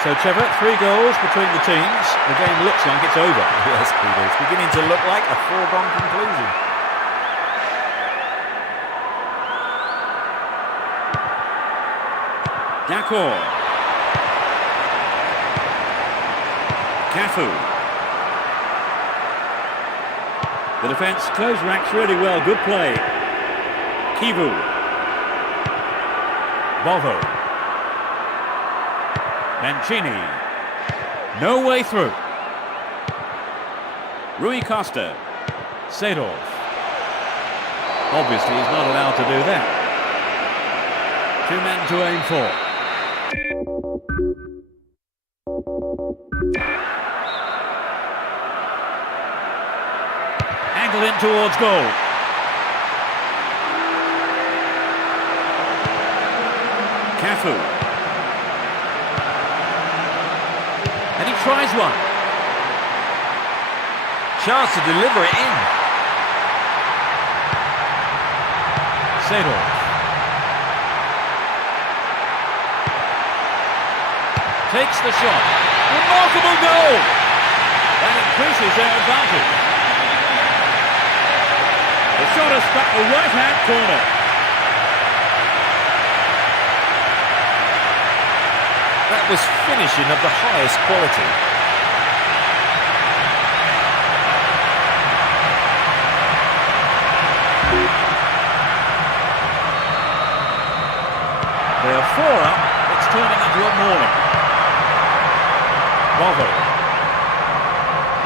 So, Trevor, 3 goals between the teams. The game looks like it's over. Yes, Peter, it's beginning to look like a foregone conclusion. D'accord. Cafu. The defence close ranks really well. Good play. Kivu. Volvo. Mancini. No way through. Rui Costa. Seedorf. Obviously, he's not allowed to do that. 2 men to aim for. Angled in towards goal. Cafu. And he tries one. Chance to deliver it in. Seedorf. Takes the shot. Remarkable goal! That increases their advantage. The shot has struck the right-hand corner. That was finishing of the highest quality. They are 4 up. It's turning into a mauling. Volvo.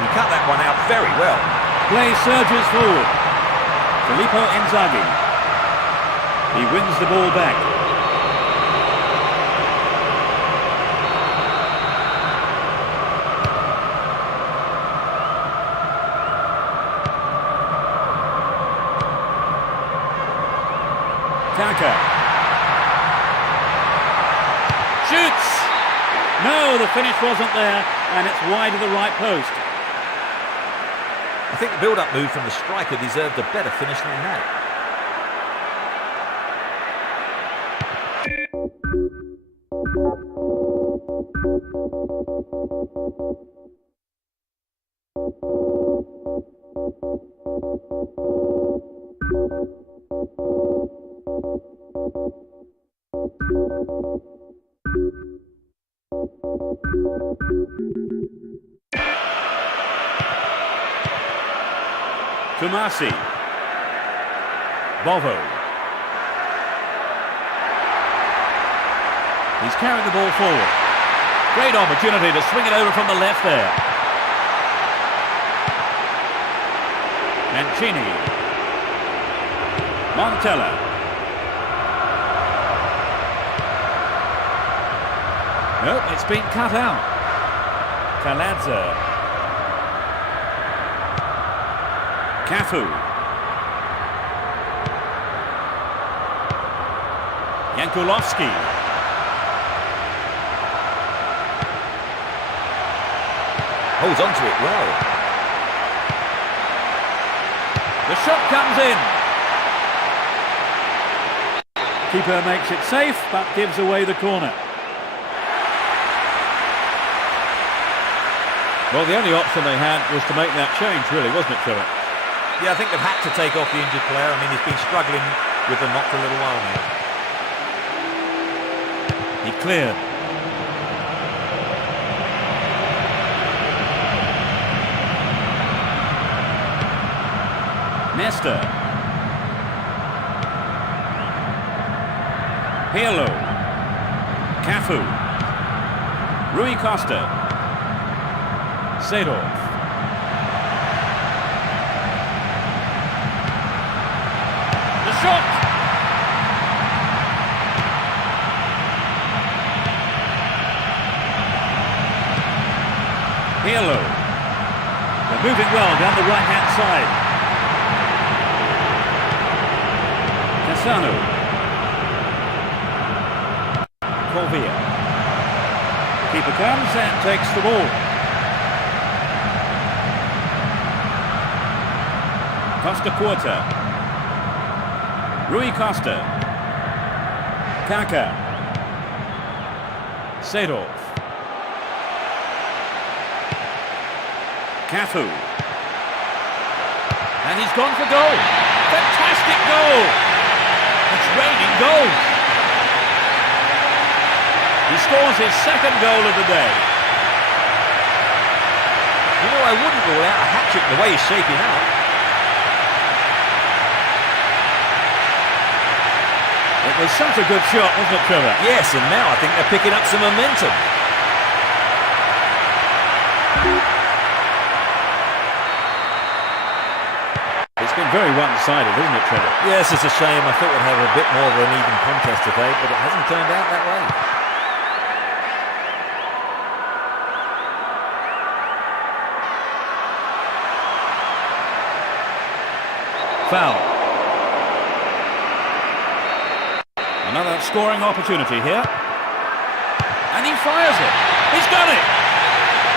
He cut that one out very well. Play surges forward. Filippo Inzaghi. He wins the ball back. Kaka. Shoots! No, the finish wasn't there, and it's wide of the right post. I think the build-up move from the striker deserved a better finish than that. Kumasi. Volvo. He's carrying the ball forward. Great opportunity to swing it over from the left there. Mancini. Montella. Nope, it's been cut out. Kaladze. Cafu. Jankulovski. Holds on to it well. The shot comes in. Keeper makes it safe, but gives away the corner. Well, the only option they had was to make that change, really, wasn't it, Philip? Yeah, I think they've had to take off the injured player. I mean, he's been struggling with the knock for a little while now. He cleared. Nesta. Pirlo. Cafu. Rui Costa. Seedorf. The shot! Pirlo. They're moving well down the right-hand side. Cassano. Corvia. Keeper comes and takes the ball. Costa Quarta. Rui Costa. Kaka. Seedorf. Cafu. And he's gone for goal. Fantastic goal. It's raining goals. He scores his second goal of the day. wouldn't rule out a hat-trick the way he's shaping up. It was such a good shot, wasn't it, Trevor? Yes, and now I think they're picking up some momentum. It's been very one-sided, isn't it, Trevor? Yes, it's a shame. I thought we'd have a bit more of an even contest today, but it hasn't turned out that way. Foul. Another scoring opportunity here. And he fires it. He's done it.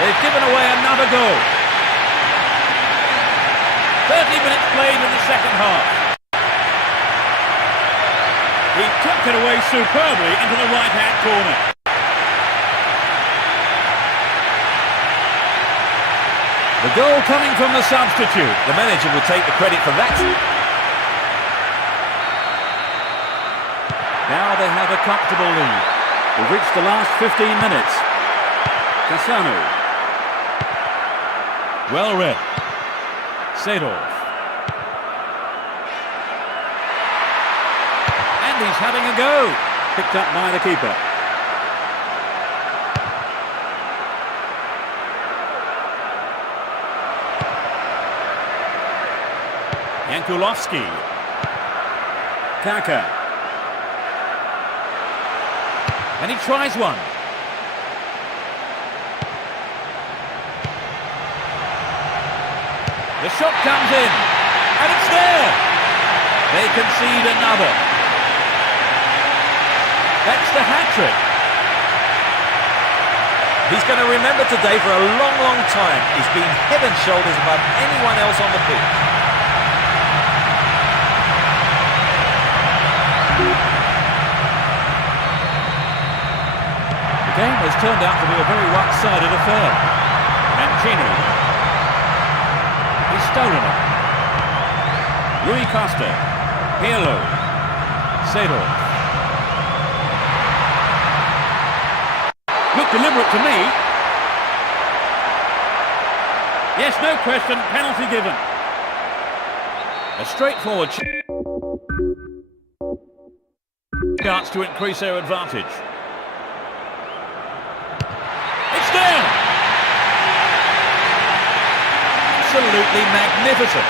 They've given away another goal. 30 minutes played in the second half. He tucked it away superbly into the right-hand corner. The goal coming from the substitute. The manager will take the credit for that. Now they have a comfortable lead. We've reached the last 15 minutes. Cassano. Well read. Seedorf. And he's having a go. Picked up by the keeper. Jankulovski. Kaka. And he tries one. The shot comes in. And it's there. They concede another. That's the hat-trick. He's going to remember today for a long, long time. He's been head and shoulders above anyone else on the pitch. The game has turned out to be a very one-sided affair. Mancini. He's stolen it. Rui Costa. Pirlo. Seedorf. Looked deliberate to me. Yes, no question, penalty given. A straightforward chance to increase their advantage. It's there! Absolutely magnificent.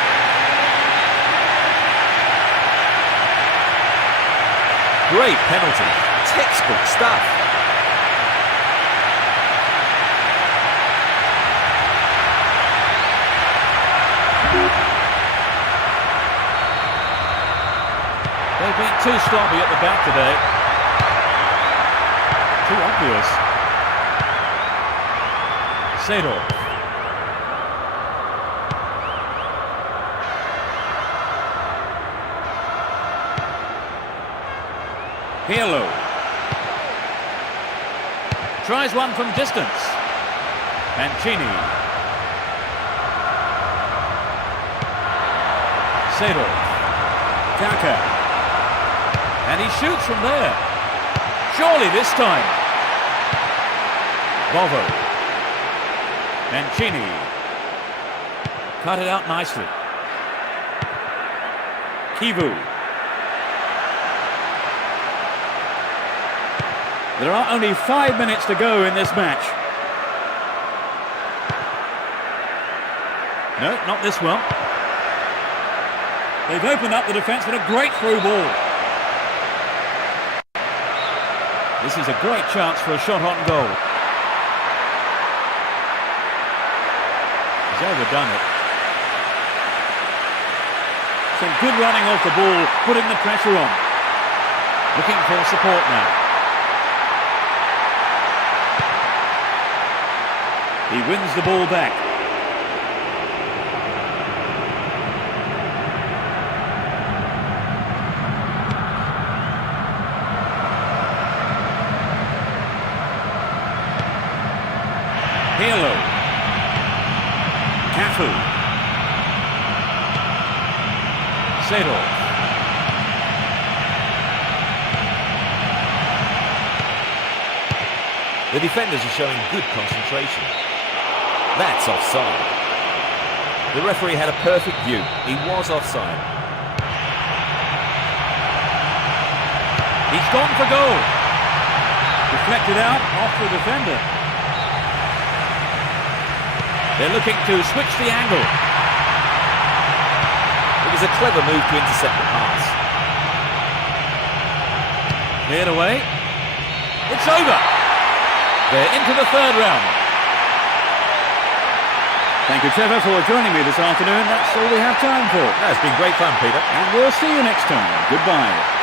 Great penalty. Textbook stuff. They've been too sloppy at the back today. Too obvious. Seedorf. Pirlo. Tries one from distance. Mancini. Seedorf. Kaka. And he shoots from there. Surely this time. Bovo. Mancini. Cut it out nicely. Kivu. There are only 5 minutes to go in this match. No, not this one. They've opened up the defence with a great through ball. This is a great chance for a shot on goal. He's overdone it. Some good running off the ball, putting the pressure on. Looking for support now. He wins the ball back. Pirlo. Cafu. Seedorf. The defenders are showing good concentration. That's offside. The referee had a perfect view. He was offside. He's gone for goal. Deflected out off the defender. They're looking to switch the angle. It was a clever move to intercept the pass. Cleared away. It's over. They're into the third round. Thank you, Trevor, for joining me this afternoon. That's all we have time for. It's been great fun, Peter. And we'll see you next time. Goodbye.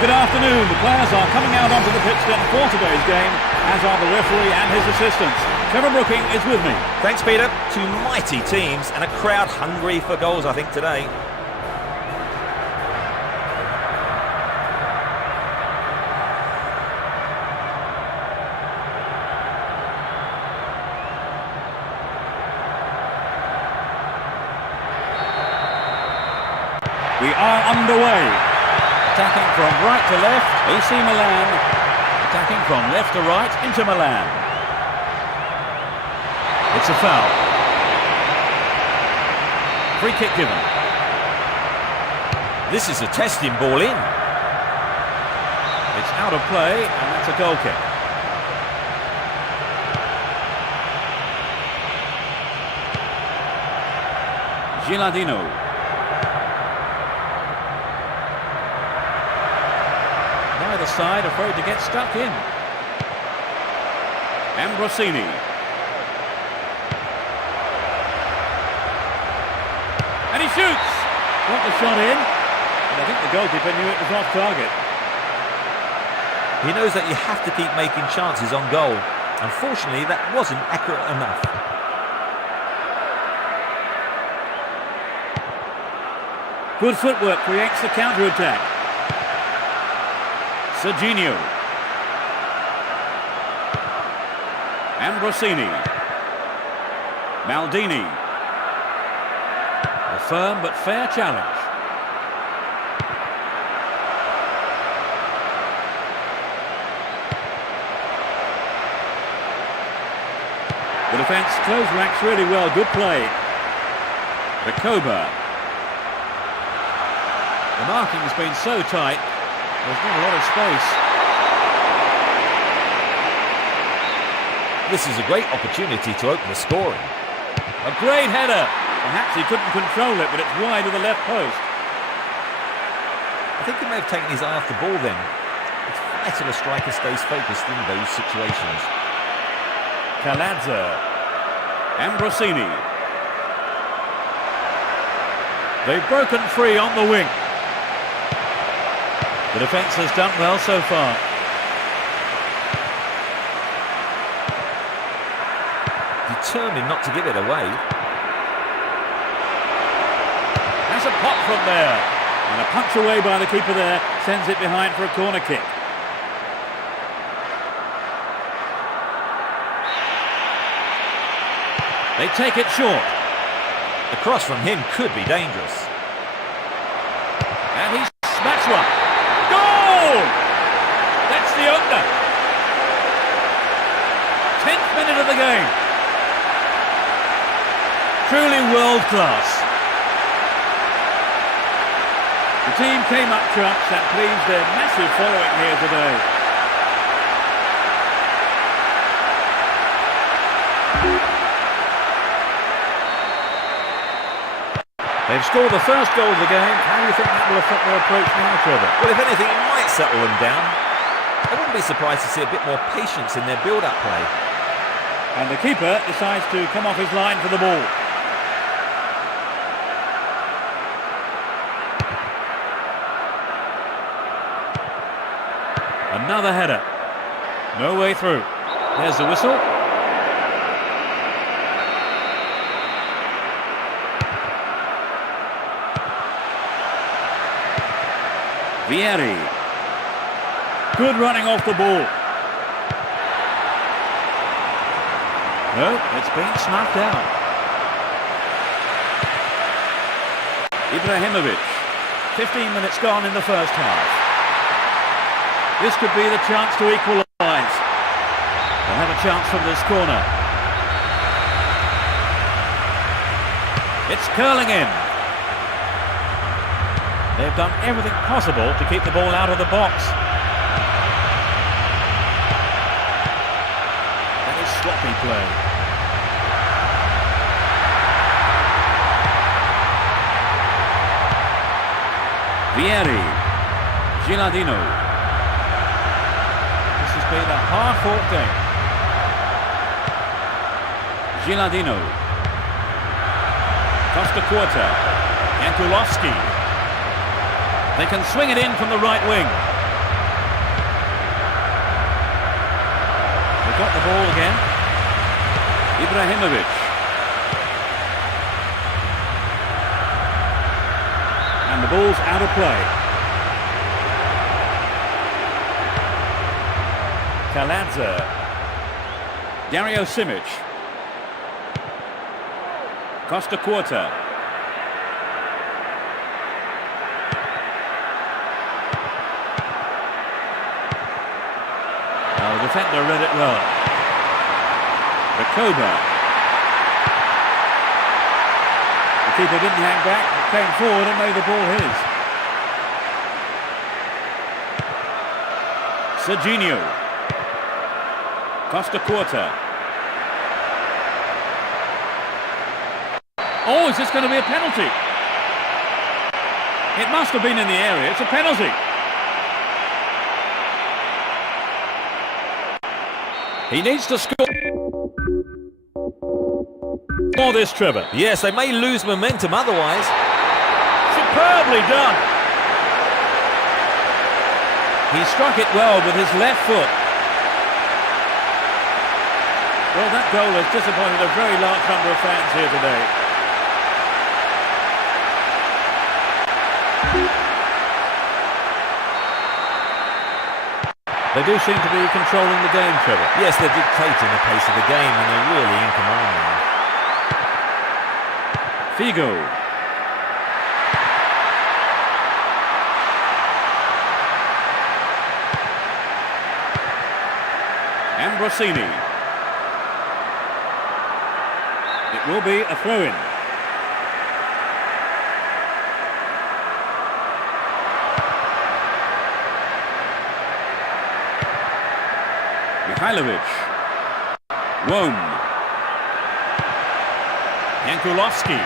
Good afternoon. The players are coming out onto the pitch then for today's game, as are the referee and his assistants. Trevor Brooking is with me. Thanks, Peter. Two mighty teams and a crowd hungry for goals, I think, today. We are underway. Attacking from right to left, AC Milan. Attacking from left to right, Inter Milan. It's a foul. Free kick given. This is a testing ball in. It's out of play, and that's a goal kick. Gilardino. Neither side afraid to get stuck in. Ambrosini. And he shoots! Got the shot in, and I think the goalkeeper knew it was off target. He knows that you have to keep making chances on goal. Unfortunately, that wasn't accurate enough. Good footwork creates the counter-attack. Serginho. Ambrosini. Maldini. A firm but fair challenge. The defence closed ranks really well. Good play. Recoba. The marking has been so tight, there's not a lot of space. This is a great opportunity to open the scoring. A great header. Perhaps he couldn't control it, but it's wide of the left post. I think he may have taken his eye off the ball then. It's vital a striker stays focused in those situations. Calazza. Ambrosini. They've broken free on the wing. The defence has done well so far. Determined not to give it away. That's a pop from there. And a punch away by the keeper there sends it behind for a corner kick. They take it short. The cross from him could be dangerous. And he smacks one. Goal! That's the opener. 10th minute of the game. Truly world class. The team came up trumps. That pleased their massive following here today. They've scored the first goal of the game. How do you think that will affect their approach now, Trevor? Well, if anything, it might settle them down. I wouldn't be surprised to see a bit more patience in their build-up play. And the keeper decides to come off his line for the ball. Another header. No way through. There's the whistle. Vieri. Good running off the ball. No, it's been snuffed out. Ibrahimovic. 15 minutes gone in the first half. This could be the chance to equalise. They'll have a chance from this corner. It's curling in. They've done everything possible to keep the ball out of the box. That is sloppy play. Vieri. Gilardino. This has been a hard-fought game. Gilardino. Costa Quarta. Jankulovski. They can swing it in from the right wing. They've got the ball again. Ibrahimovic. And the ball's out of play. Calazza. Dario Simic. The defender read it well. Rakoba. The keeper didn't hang back, came forward and made the ball his. Serginho. Costa Quarta. Oh, is this going to be a penalty? It must have been in the area. It's a penalty. He needs to score for this, Trevor. Yes, they may lose momentum otherwise. Superbly done. He struck it well with his left foot. Well, that goal has disappointed a very large number of fans here today. They do seem to be controlling the game, Trevor. Yes, they're dictating the pace of the game and they're really in command now. Figo. Ambrosini. It will be a throw-in. Mihailovic. Wom. Jankulovski.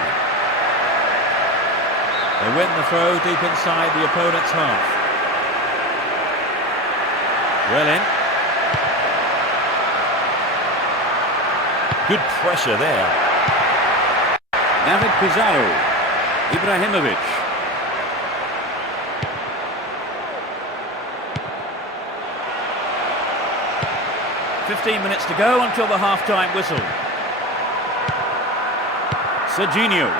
They win the throw deep inside the opponent's half. Well in. Good pressure there. David Pizarro. Ibrahimovic. "15 minutes to go until the half-time whistle. Serginho.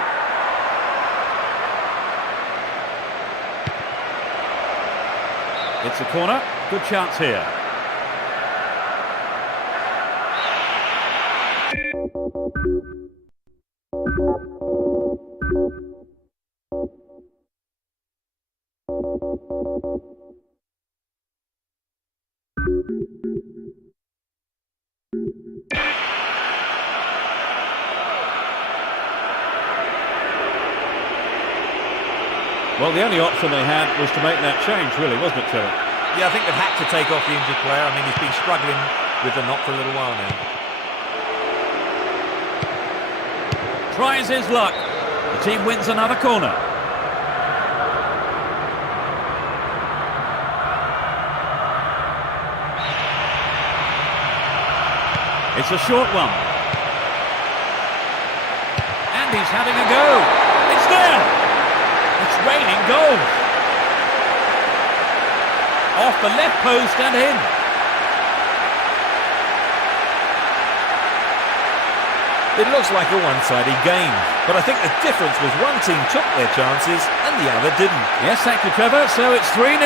It's a corner. Good chance here. Well, the only option they had was to make that change, really, wasn't it, Trevor? Yeah, I think they've had to take off the injured player. I mean, he's been struggling with the knock for a little while now. Tries his luck. The team wins another corner. It's a short one. And he's having a go. It's there. It's raining goals. Off the left post and in. It looks like a one-sided game, but I think the difference was one team took their chances and the other didn't. Yes, thank you, Trevor. So it's 3-0.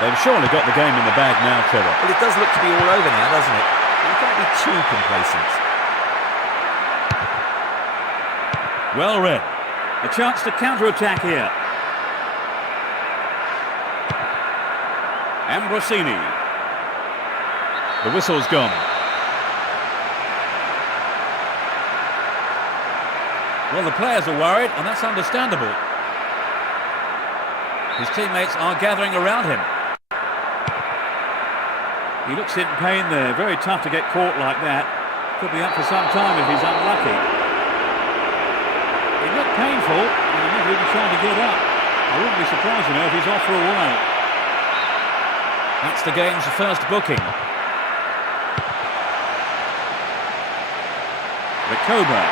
They've surely got the game in the bag now, Trevor. Well, it does look to be all over now, doesn't it? You can't be too complacent. Well read. A chance to counter-attack here. Ambrosini. The whistle's gone. Well, the players are worried, and that's understandable. His teammates are gathering around him. He looks in pain there. Very tough to get caught like that. Could be up for some time if he's unlucky. It looked painful, and he's never even trying to get up. I wouldn't be surprised, you know, if he's off for a while. That's the game's first booking. Rakoba.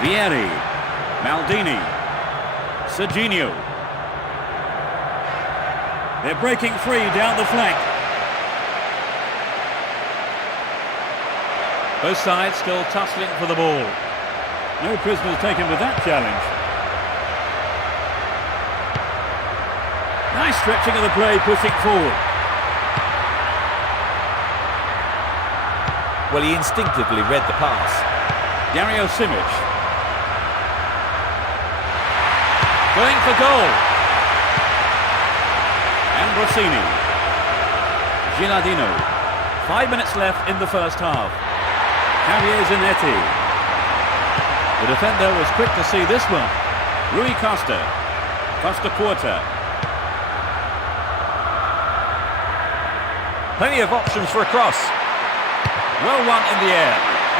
Vieri. Maldini. Serginho. They're breaking free down the flank. Both sides still tussling for the ball. No prisoners taken with that challenge. Nice stretching of the play, pushing forward. Well, he instinctively read the pass. Dario Simic. Going for goal. Ambrosini. Gilardino. 5 minutes left in the first half. Javier Zanetti. The defender was quick to see this one. Rui Costa. Costa Quarta. Plenty of options for a cross. Well won in the air.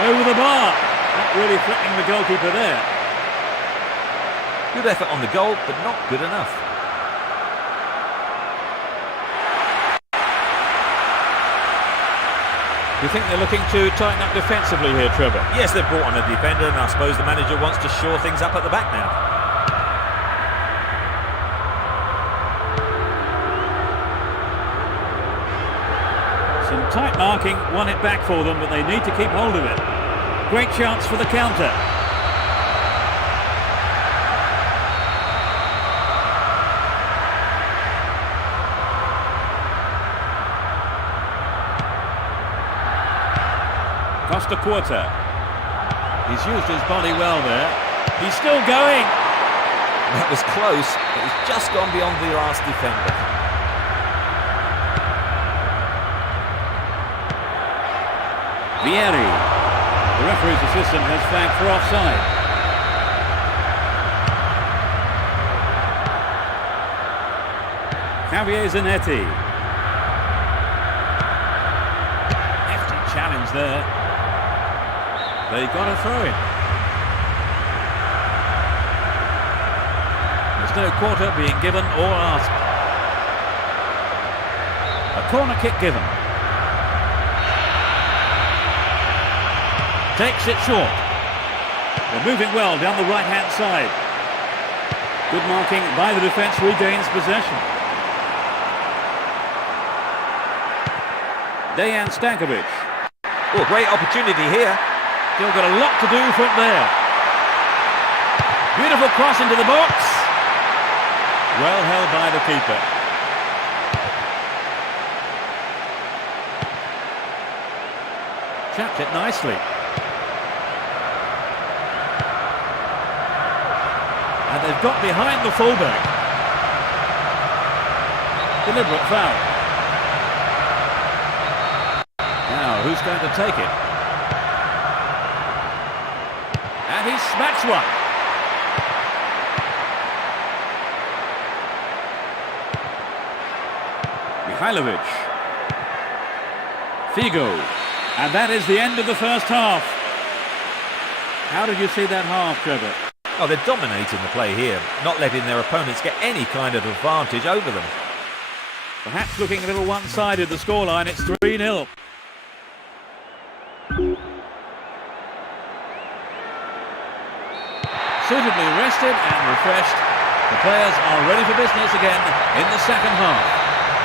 Over the bar. Not really threatening the goalkeeper there. Good effort on the goal, but not good enough. Do you think they're looking to tighten up defensively here, Trevor? Yes, they've brought on a defender, and I suppose the manager wants to shore things up at the back now. Some tight marking, won it back for them, but they need to keep hold of it. Great chance for the counter. Costa Quarta. He's used his body well there. He's still going. That was close, but he's just gone beyond the last defender. Vieri. The referee's assistant has flagged for offside. Javier Zanetti. Hefty challenge there. They got a throw in. There's no quarter being given or asked. A corner kick given. Takes it short. They're moving well down the right-hand side. Good marking by the defence, regains possession. Dejan Stankovic. Oh, great opportunity here. Still got a lot to do from there. Beautiful cross into the box. Well held by the keeper. Chapped it nicely. And they've got behind the fullback. Deliberate foul. Now, who's going to take it? And he smacks one. Mihailovic. Figo. And that is the end of the first half. How did you see that half, Trevor? Oh, they're dominating the play here, not letting their opponents get any kind of advantage over them. Perhaps looking a little one-sided, the scoreline, it's 3-0. Suitably rested and refreshed, the players are ready for business again in the second half.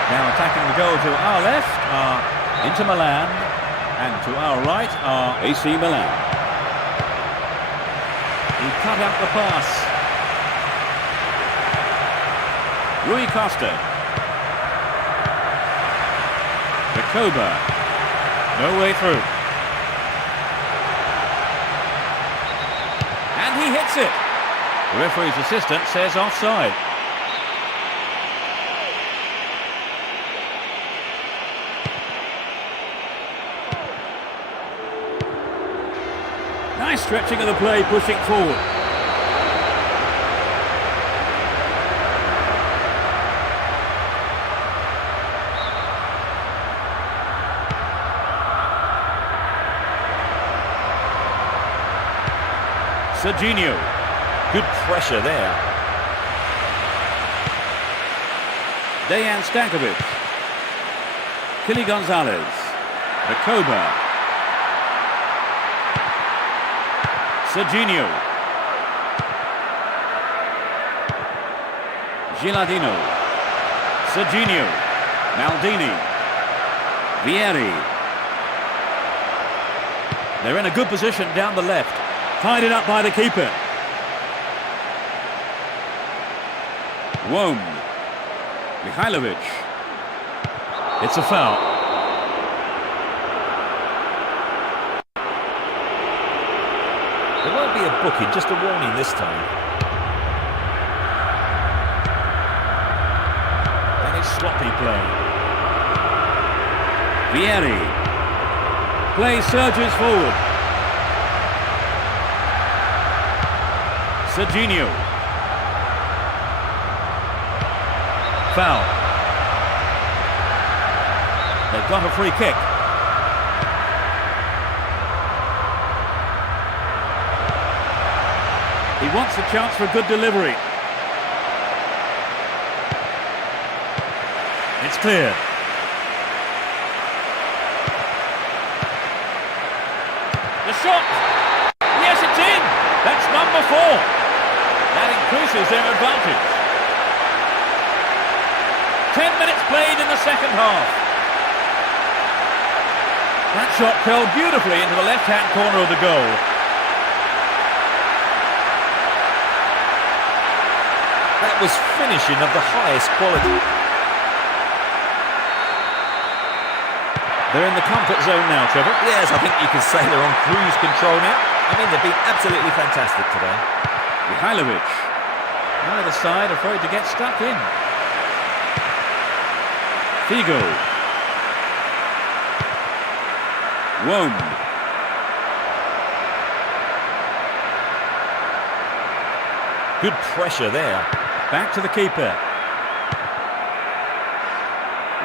Now attacking the goal to our left are Inter Milan, and to our right are AC Milan. He cut out the pass. Rui Costa. Jacoba. No way through. And he hits it. The referee's assistant says offside. Nice stretching of the play, pushing forward. Serginho. Good pressure there. Dejan Stankovic. Kili Gonzalez. Jacoba. Serginho. Gilardino. Serginho. Maldini. Vieri. They're in a good position down the left. Tied it up by the keeper. Wom. Mihailovic. It's a foul. There won't be a booking, just a warning this time. That is sloppy play. Vieri. Play surges forward. Serginho. Foul. They've got a free kick. He wants a chance for a good delivery. It's cleared. The shot! Yes, it's in! That's number 4. That increases their advantage. 10 minutes played in the second half. That shot curled beautifully into the left-hand corner of the goal. That was finishing of the highest quality. They're in the comfort zone now, Trevor. Yes, I think you can say they're on cruise control now. I mean, they've been absolutely fantastic today. Mihailovic. Neither side afraid to get stuck in. Figo. Wom. Good pressure there. Back to the keeper.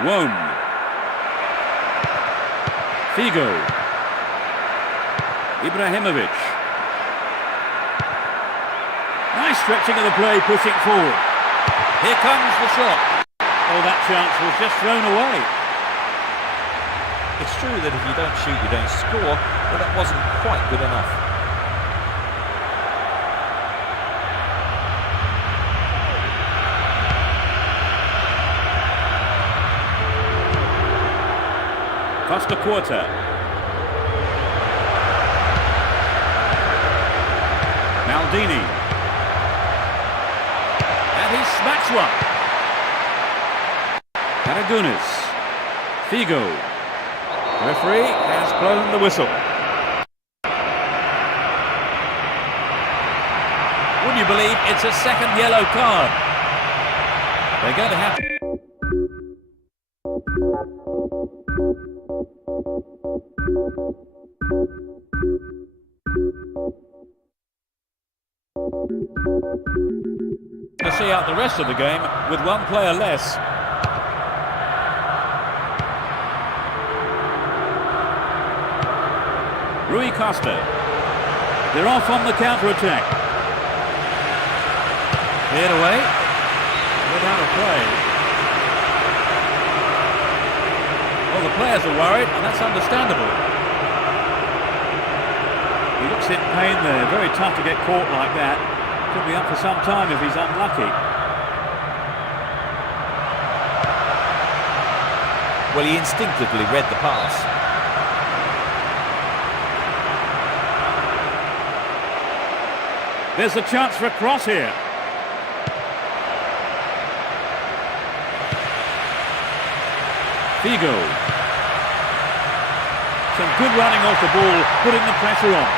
Wom. Figo. Ibrahimovic. Nice stretching of the play, pushing forward. Here comes the shot. Oh, that chance was just thrown away. It's true that if you don't shoot, you don't score, but that wasn't quite good enough. Costa Quarter. Maldini. And he smacks one. Aragonis. Figo. Referee has blown the whistle. Would you believe it's a second yellow card? They're going to have to... to see out the rest of the game with one player less. Rui Costa. They're off on the counter-attack. Cleared away. Without a play. Well, the players are worried, and that's understandable. He looks in pain there. Very tough to get caught like that. Could be up for some time if he's unlucky. Well, he instinctively read the pass. There's a chance for a cross here. Figo. Some good running off the ball, putting the pressure on.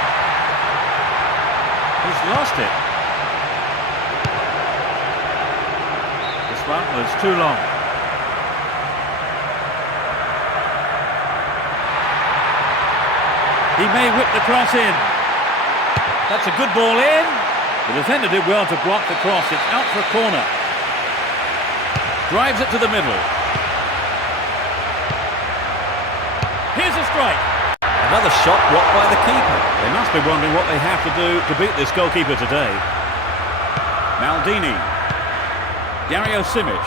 He's lost it. This one was too long. He may whip the cross in. That's a good ball in. The defender did well to block the cross. It's out for a corner. Drives it to the middle. Here's a strike. Another shot blocked by the keeper. They must be wondering what they have to do to beat this goalkeeper today. Maldini. Dario Simic.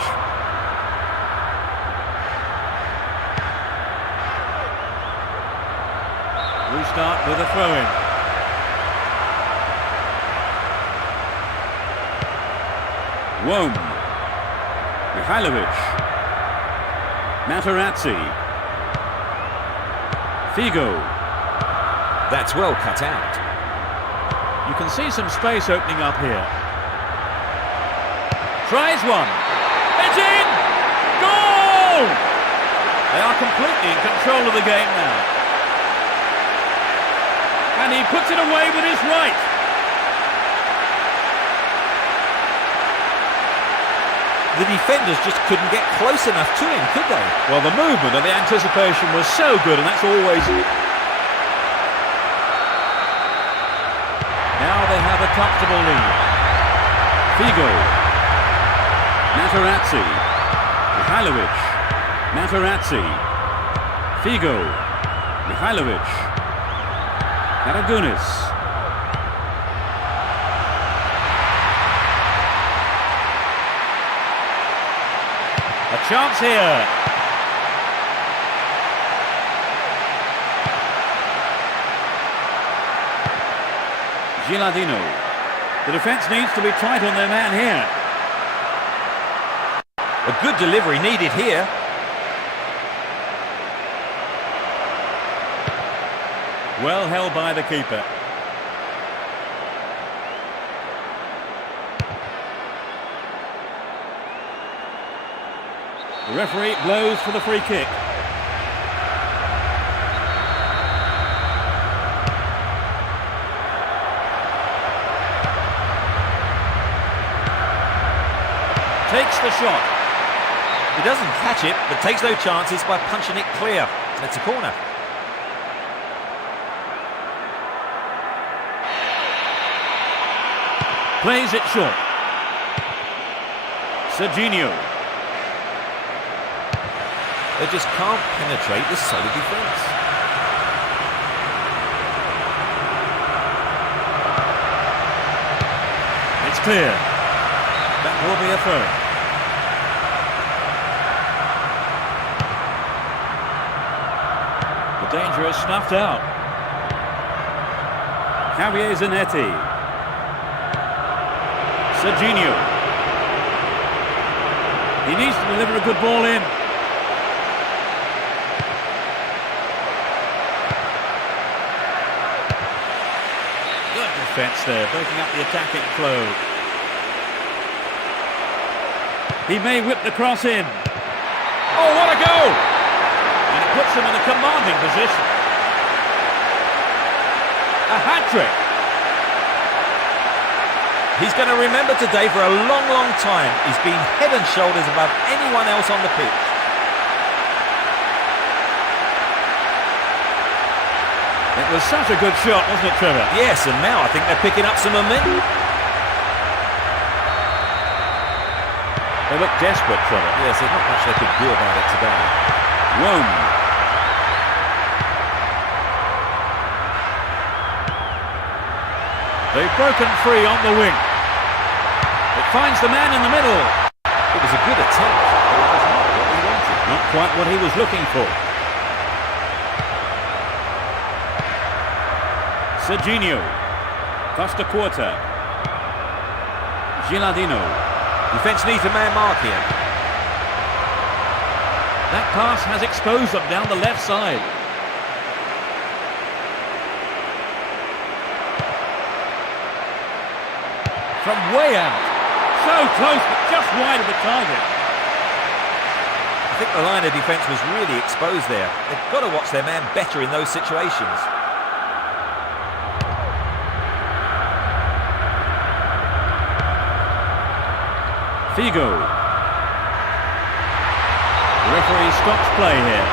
Restart with a throw-in. Wom. Mihailovic. Materazzi. Figo. That's well cut out. You can see some space opening up here. Tries one. It's in! completely in control of the game now. And he puts it away with his right. The defenders just couldn't get close enough to him, could they? Well, the movement and the anticipation was so good, and that's always... Now they have a comfortable lead. Figo. Materazzi. Mihailovic. Materazzi. Figo. Mihailovic. Karagunis. A chance here. Gilardino. The defence needs to be tight on their man here. A good delivery needed here. Well held by the keeper. The referee blows for the free kick. Takes the shot. He doesn't catch it, but takes no chances by punching it clear. And it's a corner. Plays it short. Serginho. They just can't penetrate this solid defence. It's clear. That will be a throw. The danger is snuffed out. Javier Zanetti. Serginho. He needs to deliver a good ball in. Good defence there, breaking up the attacking flow. He may whip the cross in. Oh, what a goal! And it puts him in a commanding position. A hat-trick. He's going to remember today for a long, long time. He's been head and shoulders above anyone else on the pitch. It was such a good shot, wasn't it, Trevor? Yes, and now I think they're picking up some momentum. They look desperate, Trevor. Yes, there's not much they could do about it today. Rome. They've broken free on the wing. It finds the man in the middle. It was a good attempt, but it was not what he wanted. Not quite what he was looking for. Serginho. Costa Quarta. Gilardino. Defence needs a man mark here. That pass has exposed them down the left side. From way out. So close, but just wide of the target. I think the line of defence was really exposed there. They've got to watch their man better in those situations. Figo. The referee stops play here.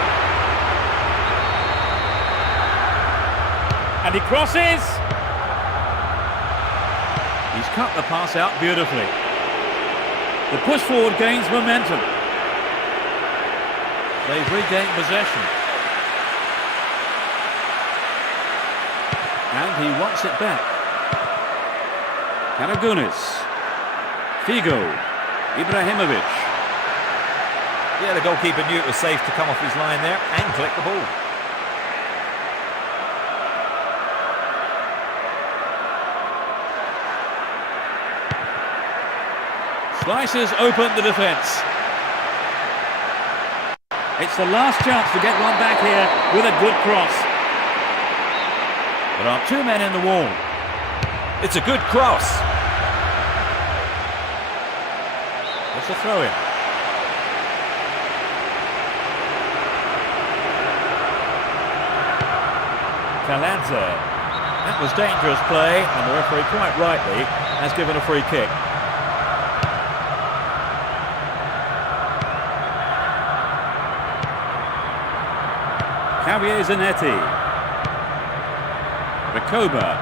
And he crosses. He's cut the pass out beautifully. The push forward gains momentum. They've regained possession. And he wants it back. Karagunis. Figo. Ibrahimovic. Yeah, the goalkeeper knew it was safe to come off his line there and collect the ball. Slices open the defence. It's the last chance to get one back here with a good cross. There are two men in the wall. It's a good cross. It's a throw-in. Kaladze. That was dangerous play, and the referee quite rightly has given a free kick. Javier Zanetti. Recoba.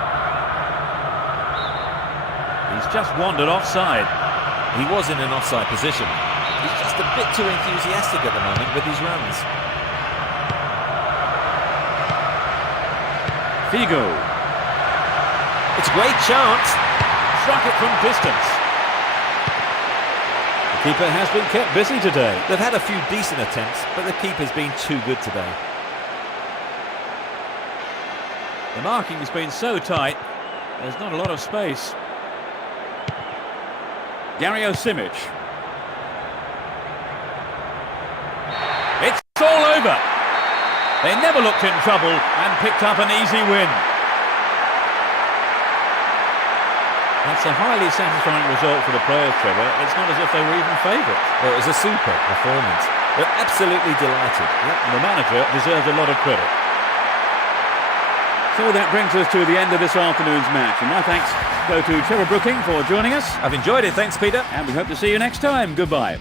He's just wandered offside. He was in an offside position. He's just a bit too enthusiastic at the moment with his runs. Figo. It's a great chance. Struck it from distance. The keeper has been kept busy today. They've had a few decent attempts, but the keeper's been too good today. The marking has been so tight, there's not a lot of space. Gary Simic. It's all over. They never looked in trouble and picked up an easy win. That's a highly satisfying result for the players, Trevor. It's not as if they were even favourites. Well, it was a super performance. They're absolutely delighted. Yep, and the manager deserves a lot of credit. So that brings us to the end of this afternoon's match. And my thanks go to Trevor Brooking for joining us. I've enjoyed it, thanks Peter. And we hope to see you next time. Goodbye.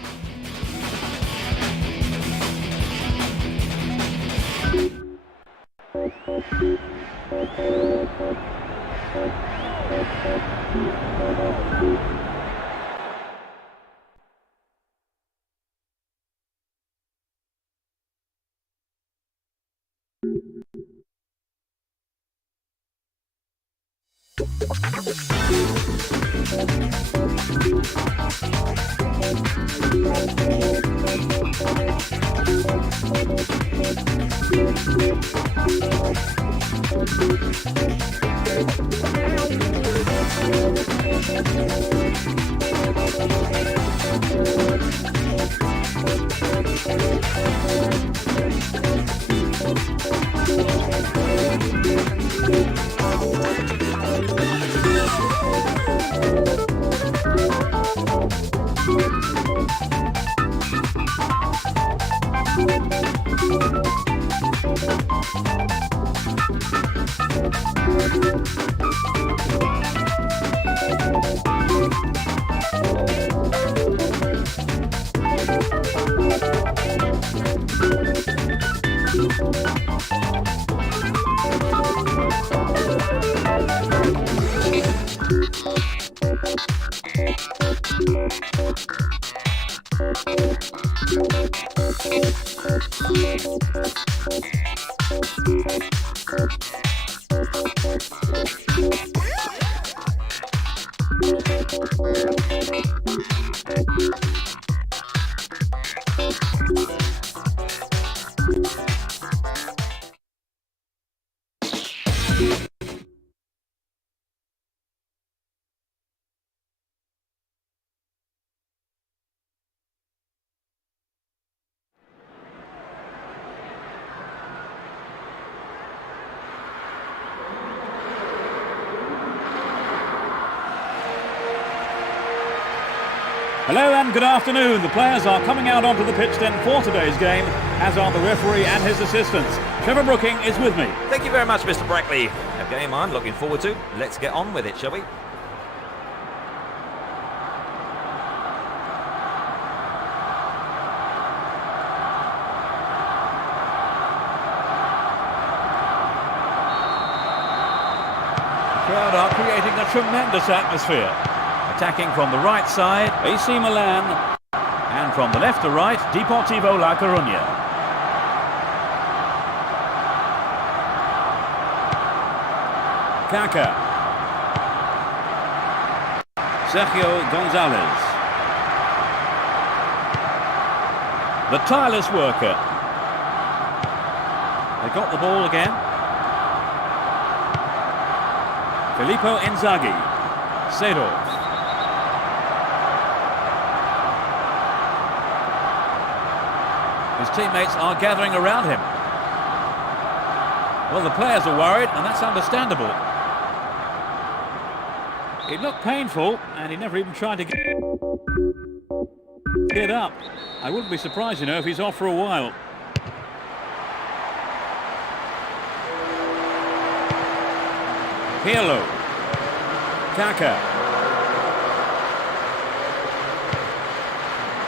Hello and good afternoon. The players are coming out onto the pitch then for today's game, as are the referee and his assistants. Trevor Brooking is with me. Thank you very much, Mr. Brackley. A game I'm looking forward to. Let's get on with it, shall we? The crowd are creating a tremendous atmosphere. Attacking from the right side, AC Milan, and from the left to right, Deportivo La Coruña. Kaka. Sergio Gonzalez. The tireless worker. They got the ball again. Filippo Inzaghi. Seedorf. His teammates are gathering around him. Well, the players are worried, and that's understandable. It looked painful, and he never even tried to get up. I wouldn't be surprised, you know, if he's off for a while. Pirlo. Kaka.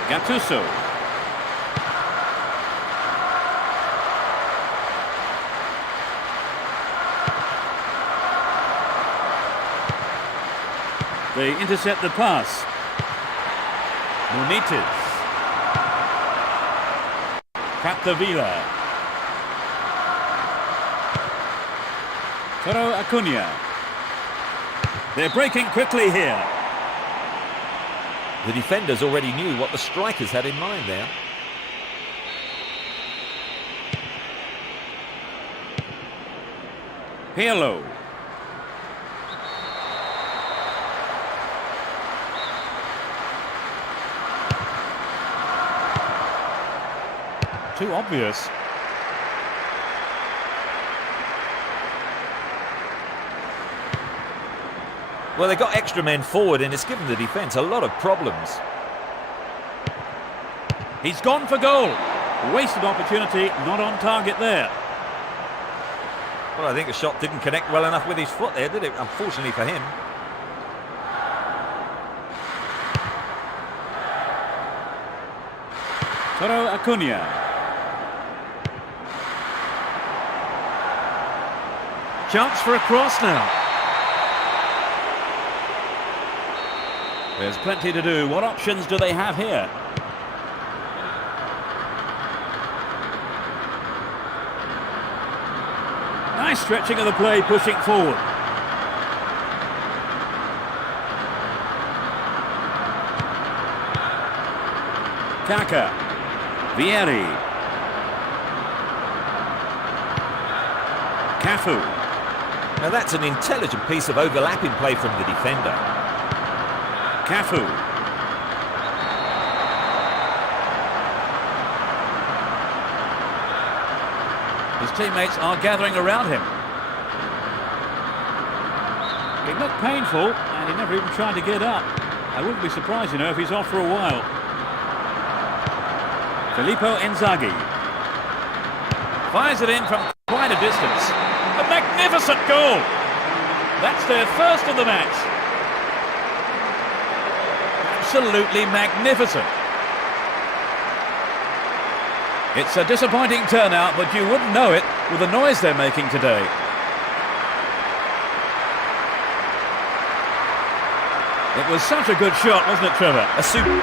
Gattuso. They intercept the pass. Munites. Capdevila. Toro Acuna. They're breaking quickly here. The defenders already knew what the strikers had in mind there. Pirlo. Too obvious. Well, they got extra men forward and it's given the defence a lot of problems. He's gone for goal. Wasted opportunity, not on target there. Well, I think the shot didn't connect well enough with his foot there, did it? Unfortunately for him. Toro Acuna. Chance for a cross now. There's plenty to do. What options do they have here? Nice stretching of the play, pushing forward. Kaka. Vieri. Cafu. Now that's an intelligent piece of overlapping play from the defender. Cafu. His teammates are gathering around him. It looked painful, and he never even tried to get up. I wouldn't be surprised, you know, if he's off for a while. Filippo Inzaghi. Fires it in from quite a distance. A magnificent goal! That's their first of the match. Absolutely magnificent. It's a disappointing turnout, but you wouldn't know it with the noise they're making today. It was such a good shot, wasn't it, Trevor? A super.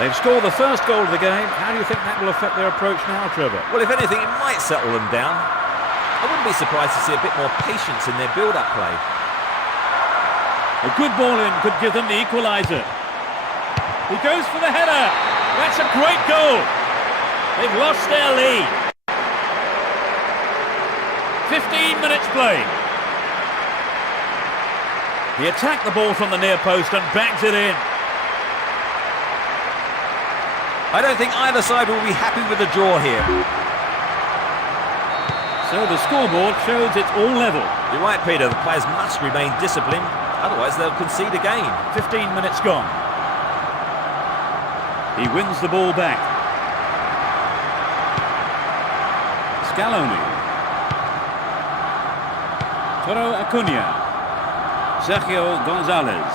They've scored the first goal of the game. How do you think that will affect their approach now, Trevor? Well, if anything, it might settle them down. I wouldn't be surprised to see a bit more patience in their build-up play. A good ball in could give them the equaliser. He goes for the header. That's a great goal. They've lost their lead. 15 minutes played. He attacked the ball from the near post and bangs it in. I don't think either side will be happy with the draw here. So the scoreboard shows it's all level. You're right, Peter. The players must remain disciplined, otherwise they'll concede again. 15 minutes gone. He wins the ball back. Scaloni. Toro Acuna. Sergio Gonzalez.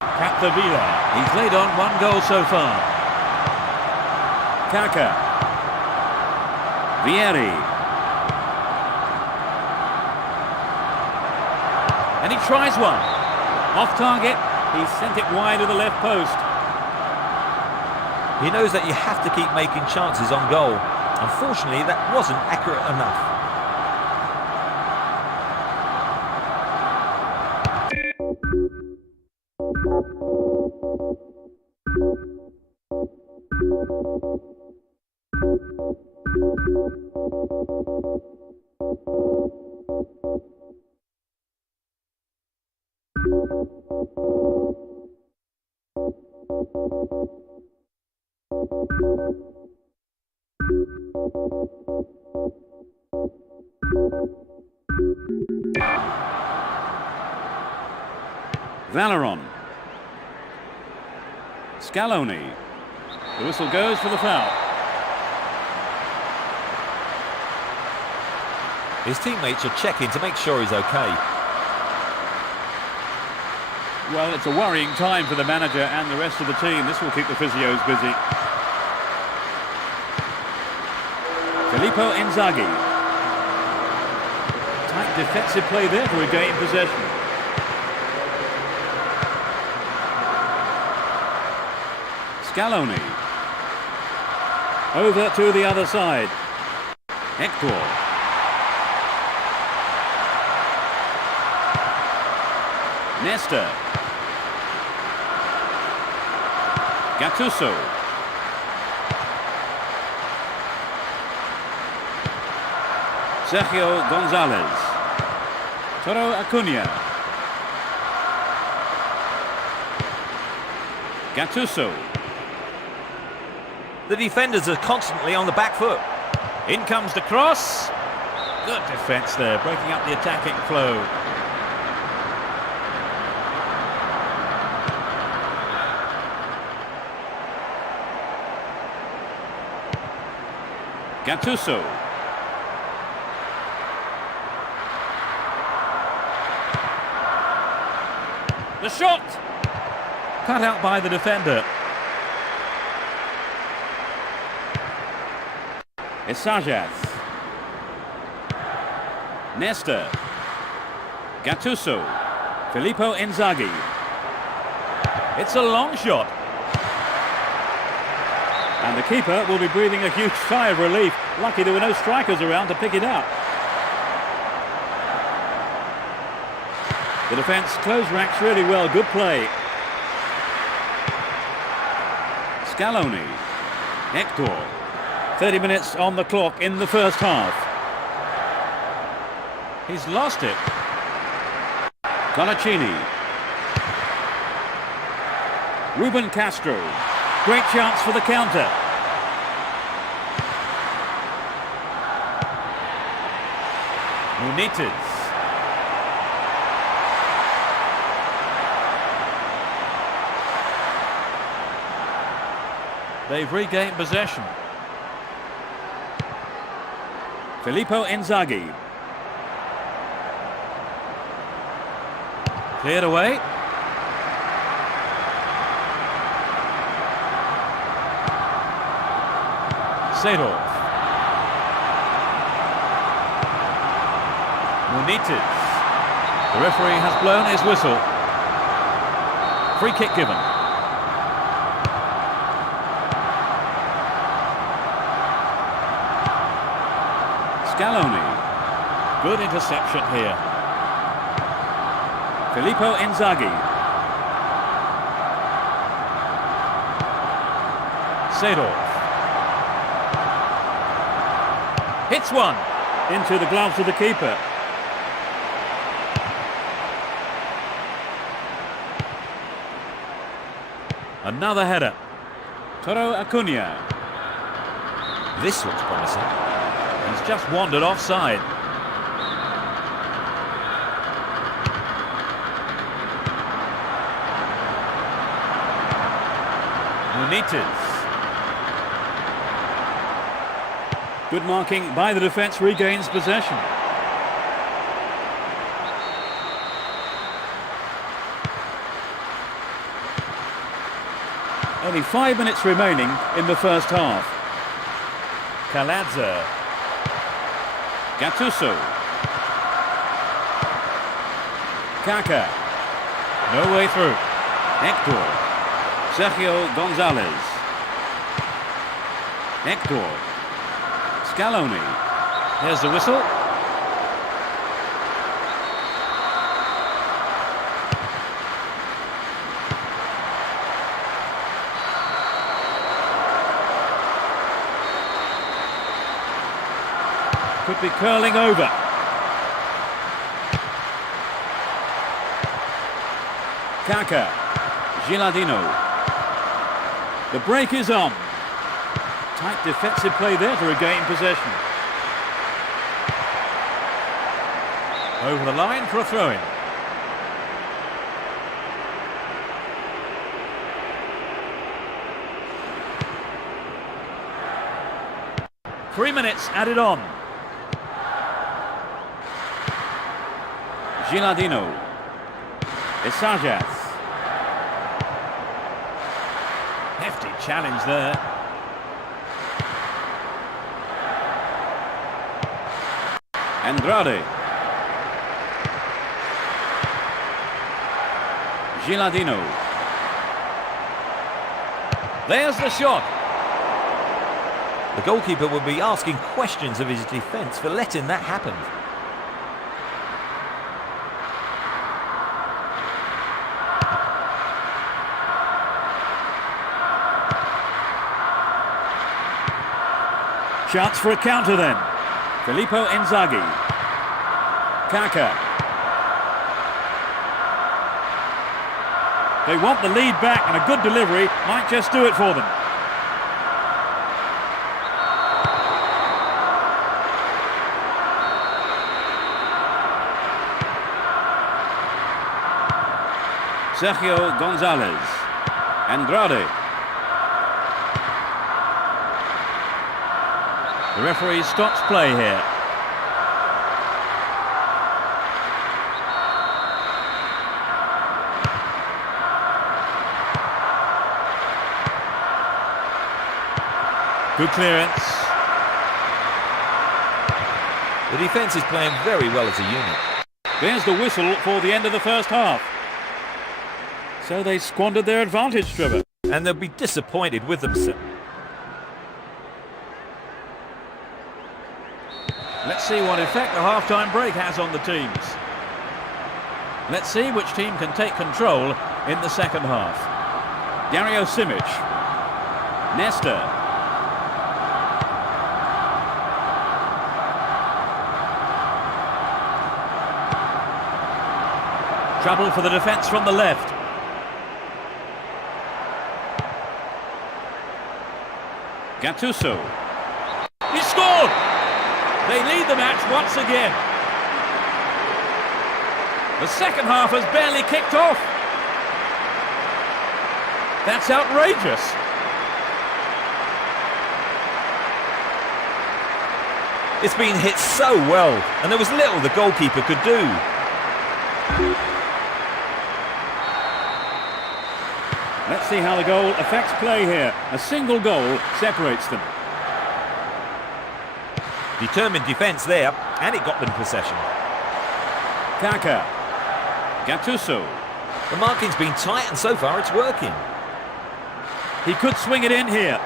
Capdevila. He's laid on one goal so far. Kaka. Vieri. And he tries one. Off target. He sent it wide of the left post. He knows that you have to keep making chances on goal. Unfortunately, that wasn't accurate enough. Valeron. Scaloni. The whistle goes for the foul. His teammates are checking to make sure he's okay. Well, it's a worrying time for the manager and the rest of the team. This will keep the physios busy. Filippo Inzaghi. Tight defensive play there to regain possession. Scaloni. Over to the other side. Hector. Nesta. Gattuso. Sergio Gonzalez. Toro Acuna. Gattuso. The defenders are constantly on the back foot. In comes the cross. Good defence there, breaking up the attacking flow. Gattuso. The shot! Cut out by the defender. Isajas. Nesta. Gattuso. Filippo Inzaghi. It's a long shot. And the keeper will be breathing a huge sigh of relief. Lucky there were no strikers around to pick it up. The defence closed ranks really well. Good play. Scaloni. Hector. 30 minutes on the clock in the first half. He's lost it. Colaccini. Ruben Castro. Great chance for the counter. Munites. They've regained possession. Filippo Inzaghi. Cleared away. Seedorf. Munites. The referee has blown his whistle. Free kick given. Scaloni. Good interception here. Filippo Inzaghi. Seedorf. Hits one into the gloves of the keeper. Another header. Toro Acuna. This looks promising. He's just wandered offside. Munites. Good marking by the defence, regains possession. Only 5 minutes remaining in the first half. Kaladze. Gattuso. Kaka. No way through. Hector. Sergio Gonzalez. Hector. Scaloni. Here's the whistle. Could be curling over. Kaka. Gilardino. The break is on. Tight defensive play there to regain possession. Over the line for a throw-in. Three minutes added on. Gilardino. Isajas. Hefty challenge there. Andrade. Gilardino. There's the shot. The goalkeeper will be asking questions of his defence for letting that happen. Chance for a counter then. Filippo Inzaghi. Kaka. They want the lead back, and a good delivery might just do it for them. Sergio Gonzalez. Andrade. The referee stops play here. Good clearance. The defence is playing very well as a unit. There's the whistle for the end of the first half. So they squandered their advantage, Trevor. And they'll be disappointed with themselves. Let's see what effect the half-time break has on the teams. Let's see which team can take control in the second half. Dario Simic. Nesta. Trouble for the defence from the left. Gattuso. He scored! They lead the match once again. The second half has barely kicked off. That's outrageous. It's been hit so well, and there was little the goalkeeper could do. Let's see how the goal affects play here. A single goal separates them. Determined defence there, and it got them possession. Kaka. Gattuso. The marking's been tight, and so far it's working. He could swing it in here.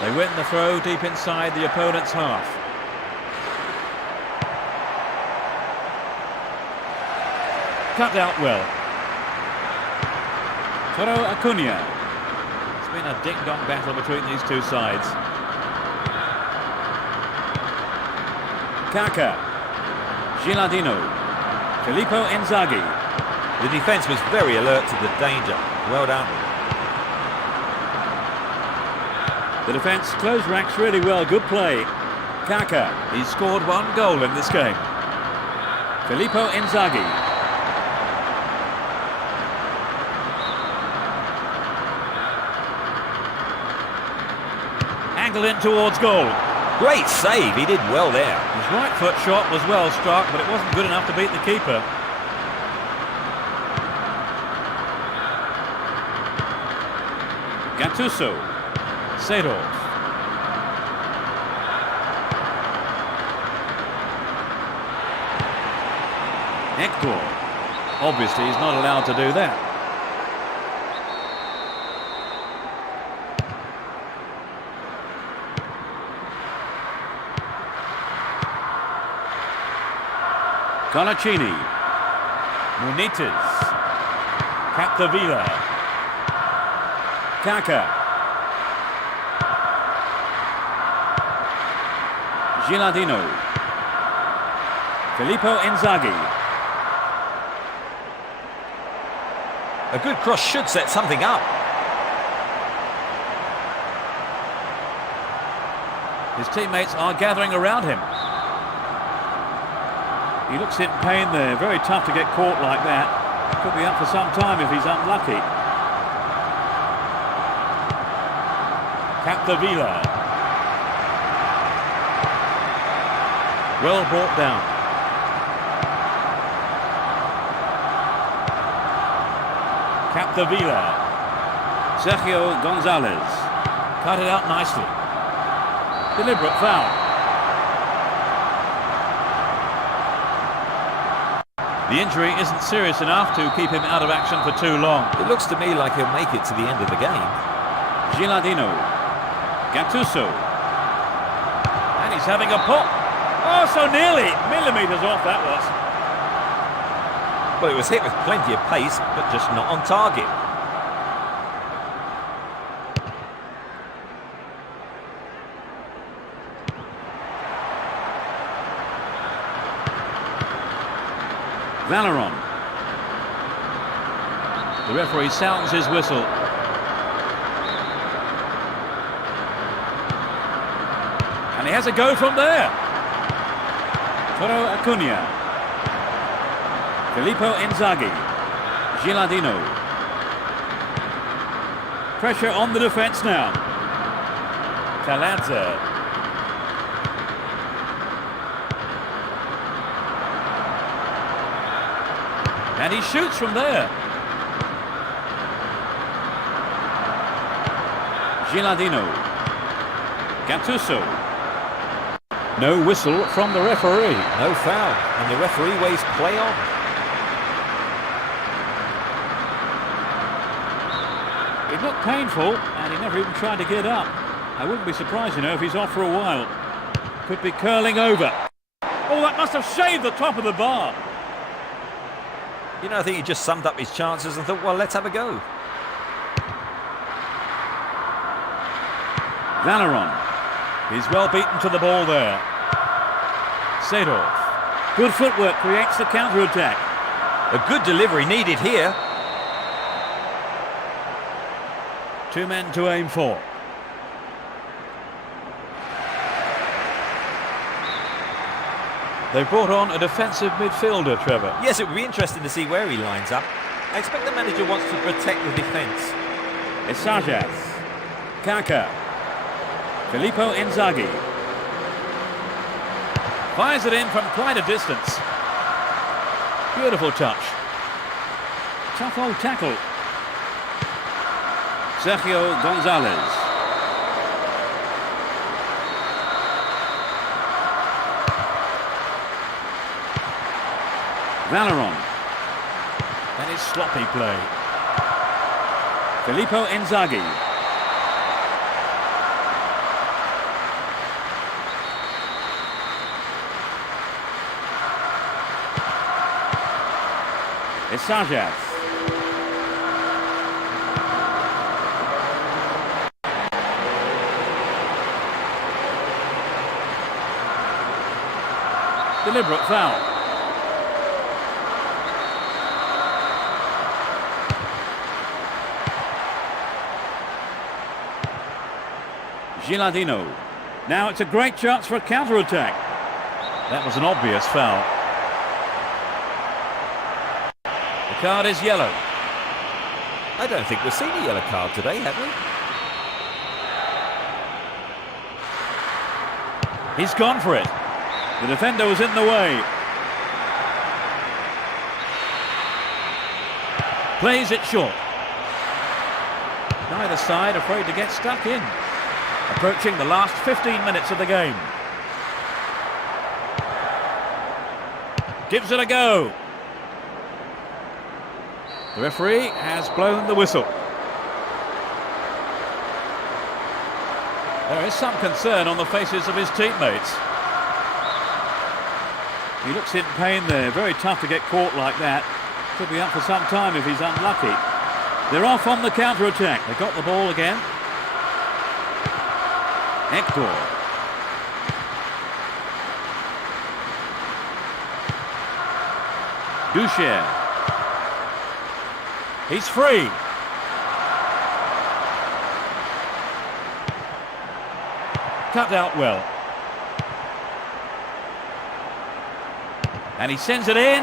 They win the throw deep inside the opponent's half. Cut out well. Toro Acuna. It's been a ding-dong battle between these two sides. Kaka. Gilardino. Filippo Inzaghi. The defence was very alert to the danger. Well done. The defence closed ranks really well. Good play. Kaka. He's scored one goal in this game. Filippo Inzaghi. Angled in towards goal. Great save, he did well there. His right foot shot was well struck, but it wasn't good enough to beat the keeper. Gattuso. Seedorf. Hector. Obviously he's not allowed to do that. Colaccini. Munites. Capdevila. Kaka. Gilardino. Filippo Inzaghi. A good cross should set something up. His teammates are gathering around him. He looks in pain there. Very tough to get caught like that. Could be up for some time if he's unlucky. Capdevila. Well brought down. Capdevila. Sergio Gonzalez. Cut it out nicely. Deliberate foul. The injury isn't serious enough to keep him out of action for too long. It looks to me like he'll make it to the end of the game. Gilardino. Gattuso. And he's having a pop. Oh, so nearly. Millimetres off that was. Well, it was hit with plenty of pace, but just not on target. Valeron. The referee sounds his whistle. And he has a go from there. Toro Acuna. Filippo Inzaghi. Gilardino. Pressure on the defence now. Taladze. And he shoots from there. Gilardino. Gattuso. No whistle from the referee. No foul, and the referee waves play on. It looked painful, and he never even tried to get up. I wouldn't be surprised, if he's off for a while. Could be curling over. Oh, that must have shaved the top of the bar. I think he just summed up his chances and thought, well, let's have a go. Valeron. He's well beaten to the ball there. Seedorf. Good footwork creates the counter-attack. A good delivery needed here. 2 men to aim for. They've brought on a defensive midfielder, Trevor. Yes, it would be interesting to see where he lines up. I expect the manager wants to protect the defence. Isajas. Kaka. Filippo Inzaghi. Fires it in from quite a distance. Beautiful touch. Tough old tackle. Sergio Gonzalez. Valeron. That is sloppy play. Filippo Inzaghi. Isajas. Deliberate foul. Gilardino. Now it's a great chance for a counter-attack. That was an obvious foul. The card is yellow. I don't think we've seen a yellow card today, have we? He's gone for it. The defender was in the way. Plays it short. Neither side afraid to get stuck in. Approaching the last 15 minutes of the game. Gives it a go. The referee has blown the whistle. There is some concern on the faces of his teammates. He looks in pain there. Very tough to get caught like that. Could be up for some time if he's unlucky. They're off on the counter-attack. They got the ball again. Hector. Ducher. He's free. Cut out well. And he sends it in.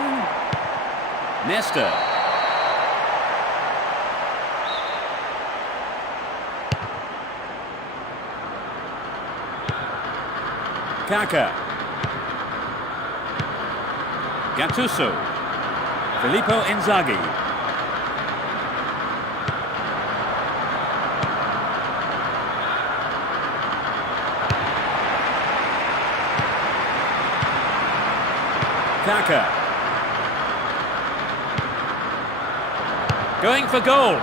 Nesta. Kaka. Gattuso. Filippo Inzaghi. Kaka. Going for goal.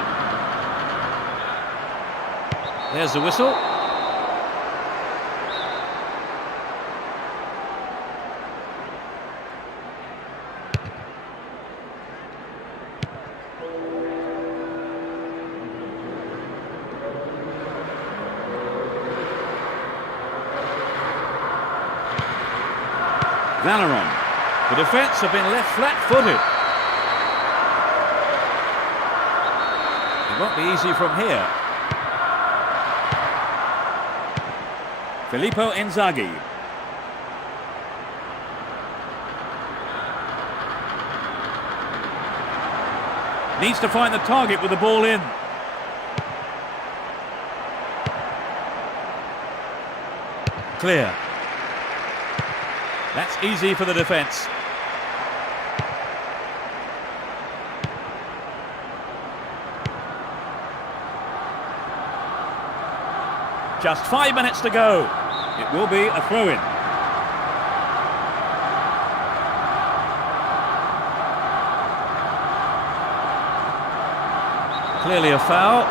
There's the whistle. Valeron. The defence have been left flat-footed. It won't be easy from here. Filippo Inzaghi. Needs to find the target with the ball in. Clear. That's easy for the defence. Just 5 minutes to go. It will be a throw-in. Clearly a foul.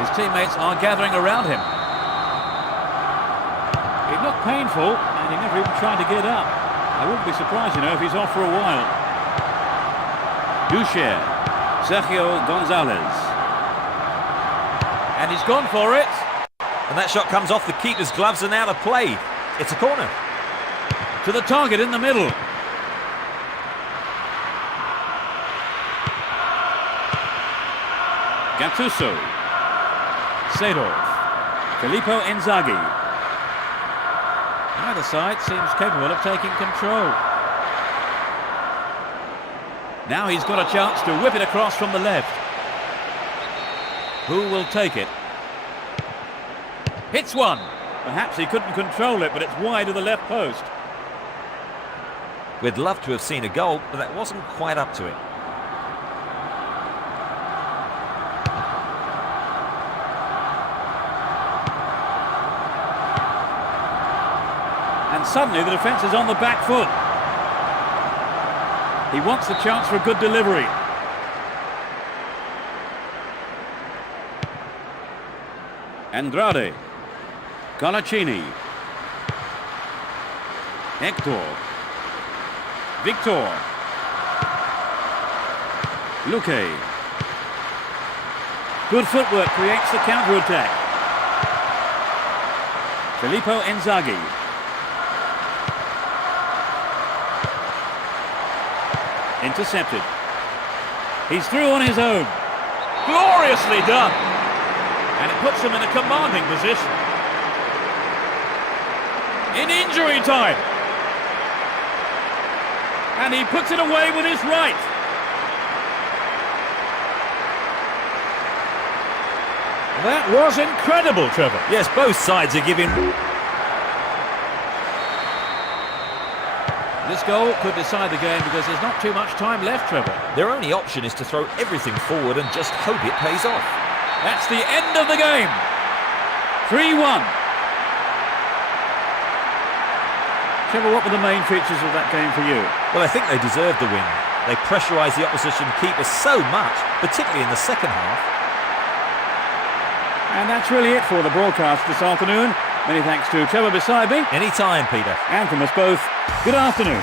His teammates are gathering around him. It looked painful, and he never even tried to get up. I wouldn't be surprised, if he's off for a while. Ducher, Sergio Gonzalez. And he's gone for it. And that shot comes off the keeper's gloves and out of play. It's a corner. To the target in the middle. Gattuso. Seedorf. Filippo Inzaghi. Either side seems capable of taking control. Now he's got a chance to whip it across from the left. Who will take it? Hits one. Perhaps he couldn't control it, but it's wide of the left post. We'd love to have seen a goal, but that wasn't quite up to it. And suddenly the defence is on the back foot. He wants the chance for a good delivery. Andrade. Colaccini. Hector. Victor. Luque. Good footwork creates the counter-attack. Filippo Inzaghi. Intercepted. He's through on his own. Gloriously done. And it puts him in a commanding position. In injury time. And he puts it away with his right. That was incredible, Trevor. Yes, both sides are giving... This goal could decide the game because there's not too much time left, Trevor. Their only option is to throw everything forward and just hope it pays off. That's the end of the game. 3-1. Trevor, what were the main features of that game for you? Well, I think they deserved the win. They pressurised the opposition keeper so much, particularly in the second half. And that's really it for the broadcast this afternoon. Many thanks to Trevor beside me. Anytime, Peter. And from us both, good afternoon.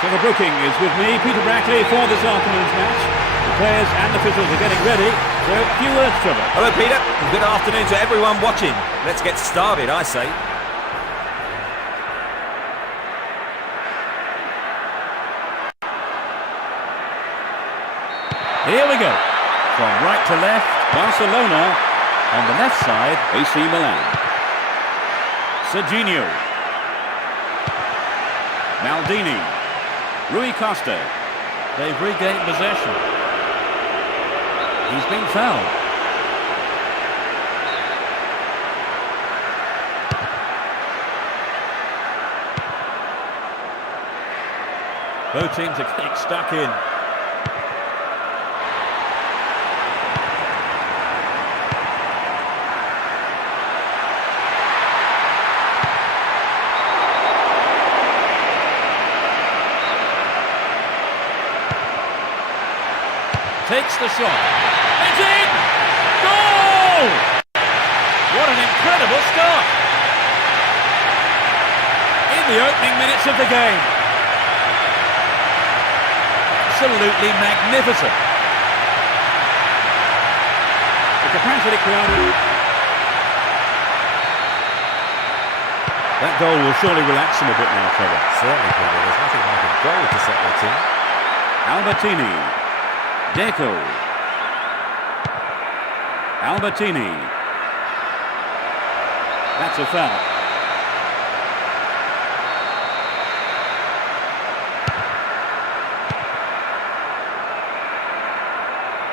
So the booking is with me, Peter Brackley, for this afternoon's match. The players and officials are getting ready, so a few words, Trevor. Hello, Peter, and good afternoon to everyone watching. Let's get started, I say. Here we go. From right to left, Barcelona. On the left side, AC Milan. Serginho. Maldini. Rui Costa. They've regained possession. He's been fouled. Both teams are getting stuck in. Takes the shot. It's in! Goal! What an incredible start! In the opening minutes of the game. Absolutely magnificent. The capacity crowd. That goal will surely relax them a bit now, Trevor. Certainly, Peter. There's nothing like a goal to set the team. Albertini. Deco. Albertini. That's a foul.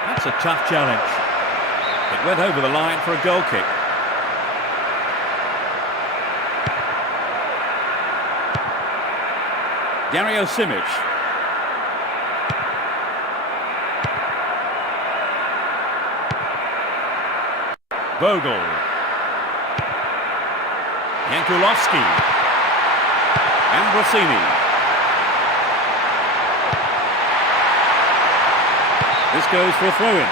That's a tough challenge. It went over the line for a goal kick. Gary Simic. Vogel. Jankulovski. Ambrosini. This goes for a throw-in.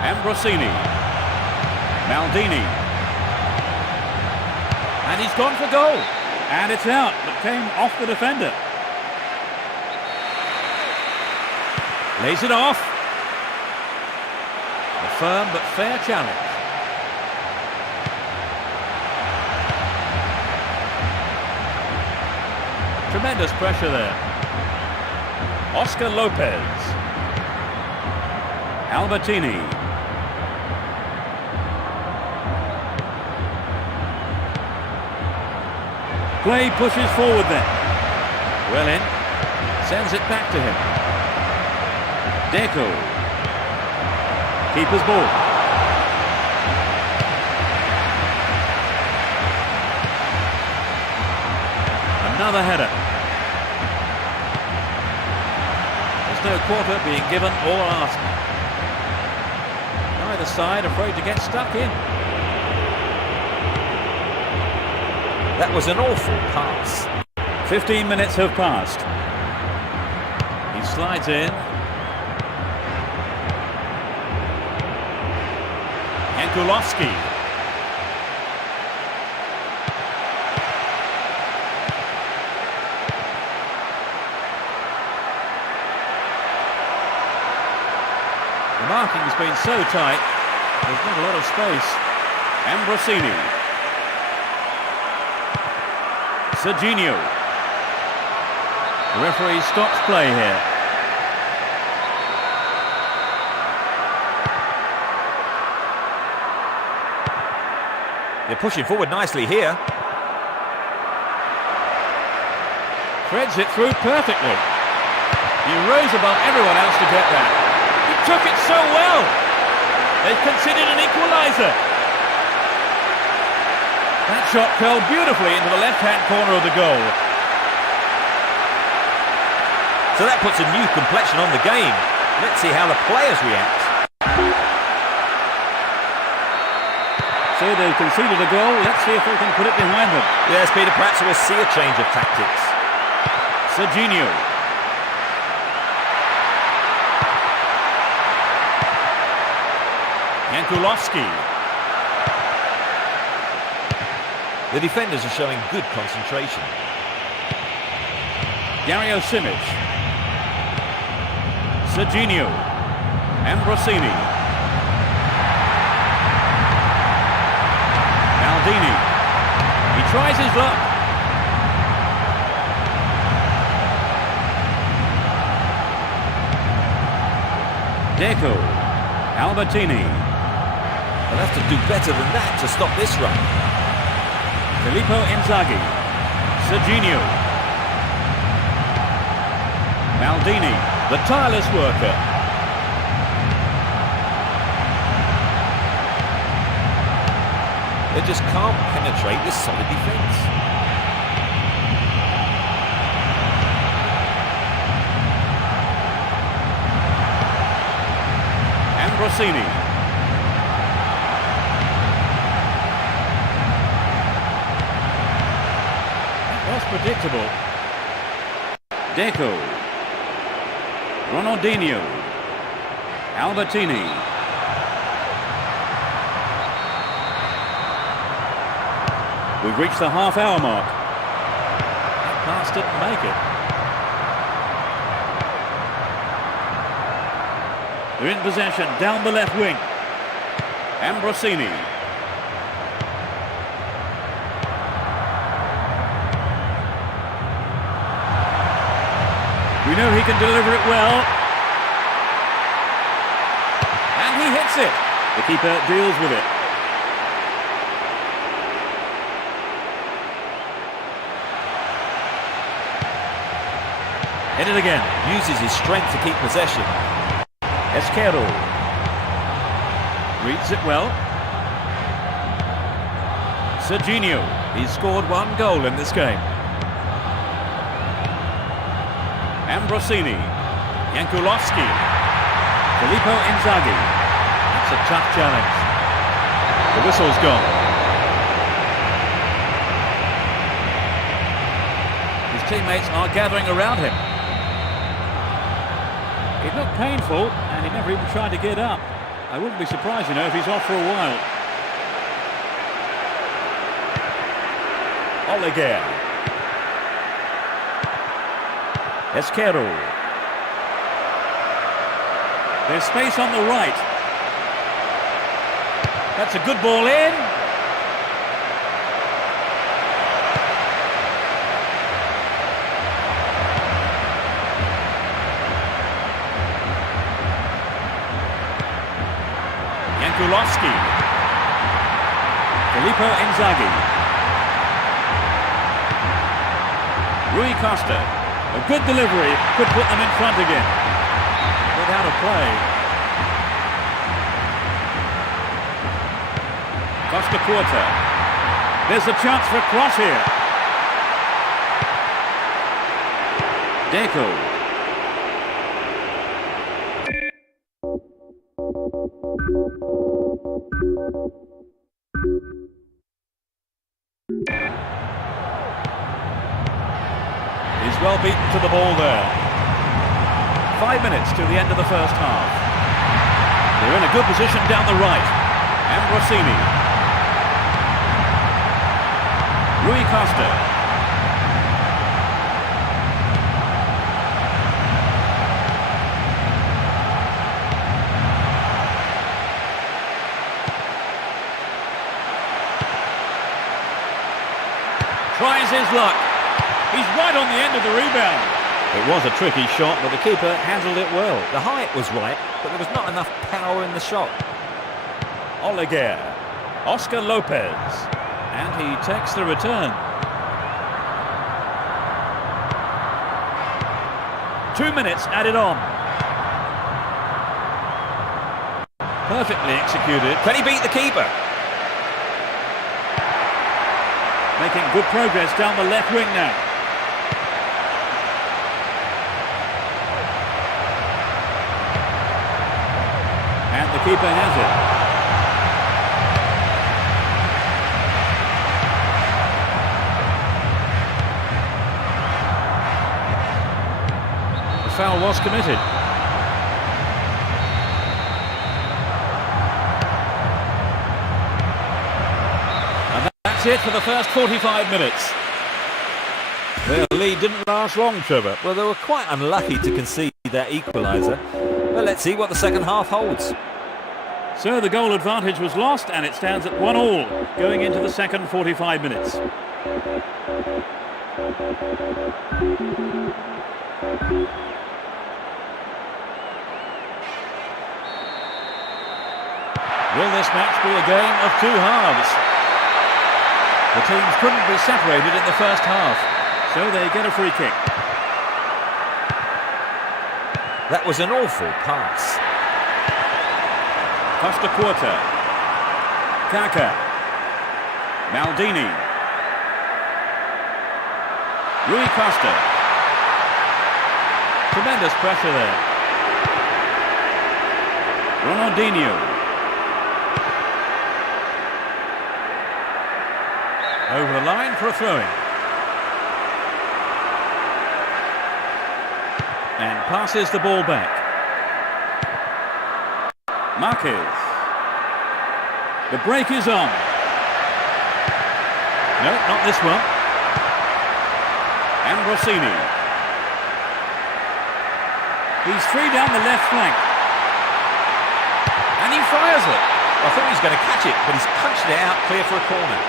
Ambrosini. Maldini. And he's gone for goal. And it's out, but came off the defender. Lays it off. A firm but fair challenge. Tremendous pressure there. Oscar Lopez. Albertini. Play pushes forward then. Well in. Sends it back to him. Deco. Keeper's ball. Another header. There's no quarter being given or asked. Neither other side, afraid to get stuck in. That was an awful pass. 15 minutes have passed. He slides in. Yankulowski. The marking has been so tight, there's not a lot of space. Ambrosini. Serginho. The referee stops play here. They're pushing forward nicely here. Threads it through perfectly. He rose above everyone else to get that. He took it so well. They've considered an equaliser. That shot curled beautifully into the left-hand corner of the goal. So that puts a new complexion on the game. Let's see how the players react. So they've conceded a goal. Let's see if they can put it behind them. Yes, Peter, perhaps we'll see a change of tactics. Serginho. Yankulowski. The defenders are showing good concentration. Dario Simic. Serginho. Ambrosini. Maldini. He tries his luck. Deco. Albertini. They'll have to do better than that to stop this run. Filippo Inzaghi. Serginho. Maldini, the tireless worker. They just can't penetrate this solid defence. Ambrosini. That was predictable. Deco. Ronaldinho. Albertini. We've reached the half-hour mark. That pass didn't make it. They're in possession, down the left wing. Ambrosini. We know he can deliver it well. And he hits it. The keeper deals with it. Hit it again. Uses his strength to keep possession. Esquerro. Reads it well. Serginho. He's scored one goal in this game. Ambrosini. Yankulowski. Filippo Inzaghi. That's a tough challenge. The whistle's gone. His teammates are gathering around him. It looked painful, and he never even tried to get up. I wouldn't be surprised, if he's off for a while. Oleguer. Esquerro. There's space on the right. That's a good ball in. Yankulowski. Filippo Inzaghi. Rui Costa. A good delivery could put them in front again. Without a play. Costa Porta. There's a chance for a cross here. Deco. well beaten to the ball there. 5 minutes to the end of the first half. They're in a good position down the right. And Rossini. Rui Costa. Tries his luck. He's right on the end of the rebound. It was a tricky shot, but the keeper handled it well. The height was right, but there was not enough power in the shot. Oleguer. Oscar Lopez. And he takes the return. 2 minutes added on. Perfectly executed. Can he beat the keeper? Making good progress down the left wing now. And the keeper has it. The foul was committed. That's it for the first 45 minutes. Their lead didn't last long, Trevor. Well, they were quite unlucky to concede that equaliser. But let's see what the second half holds. So the goal advantage was lost and it stands at 1-1 going into the second 45 minutes. Will this match be a game of two halves? The teams couldn't be separated in the first half, so they get a free kick. That was an awful pass. Costa Quarta. Kaka. Maldini. Rui Costa. Tremendous pressure there. Ronaldinho. Over the line for a throw-in. And passes the ball back. Marquez. The break is on. No, not this one. And Rossini. He's free down the left flank. And he fires it. I thought he was going to catch it, but he's punched it out clear for a corner.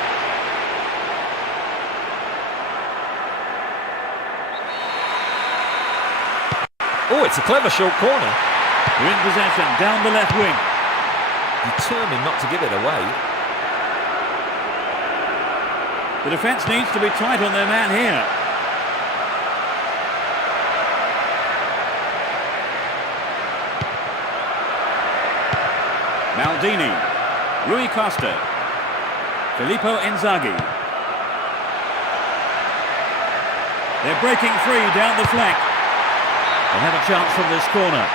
Oh, it's a clever short corner. We're in possession, down the left wing. Determined not to give it away. The defence needs to be tight on their man here. Maldini. Rui Costa. Filippo Inzaghi. They're breaking free down the flank. They have a chance from this corner.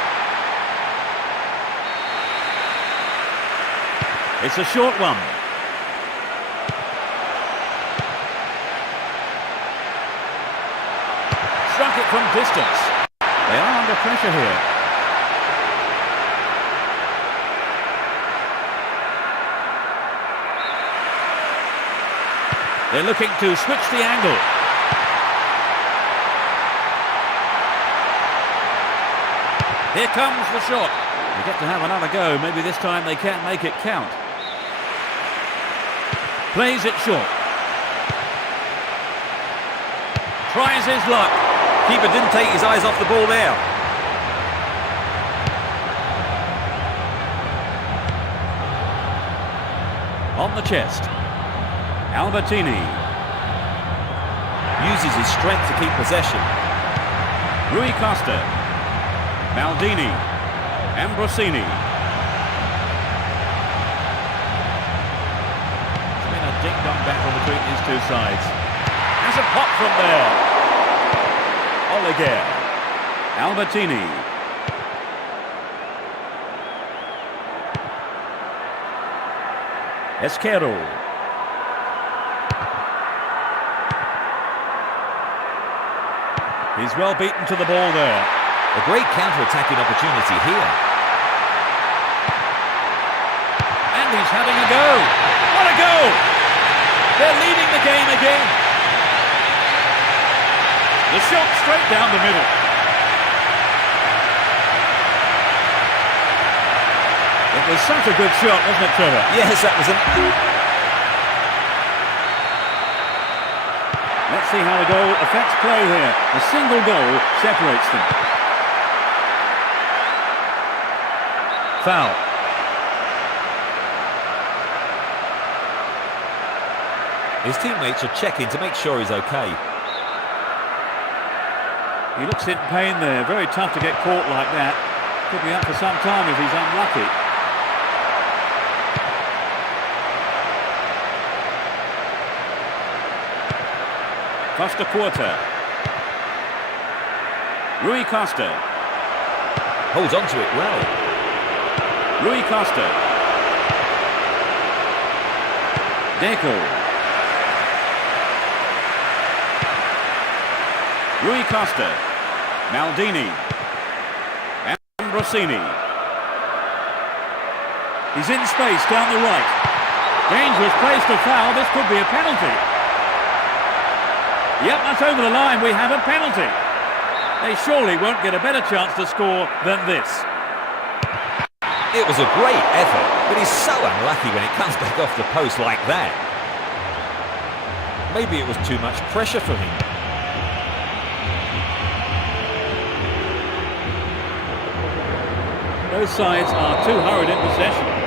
It's a short one. Struck it from distance. They are under pressure here. They're looking to switch the angle. Here comes the shot. They get to have another go. Maybe this time they can't make it count. Plays it short. Tries his luck. Keeper didn't take his eyes off the ball there. On the chest. Albertini. Uses his strength to keep possession. Rui Costa. Maldini. Ambrosini. It's been a ding-dong battle between these two sides. Has a pop from there. Oleguer. Albertini. Esquerro. He He's well beaten to the ball there. A great counter-attacking opportunity here. And he's having a go. What a goal! They're leading the game again. The shot straight down the middle. It was such a good shot, wasn't it, Trevor? Yes, that was Let's see how the goal affects play here. A single goal separates them. Foul. His teammates are checking to make sure he's okay. He looks in pain there. Very tough to get caught like that. Could be up for some time if he's unlucky. Costa Quarter. Rui Costa. Holds on to it well. Rui Costa. Deco. Rui Costa. Maldini. And Rossini. He's in space down the right. Dangerous place to foul. This could be a penalty. Yep, that's over the line. We have a penalty. They surely won't get a better chance to score than this. It was a great effort, but he's so unlucky when it comes back off the post like that. Maybe it was too much pressure for him. Both sides are too hurried in possession.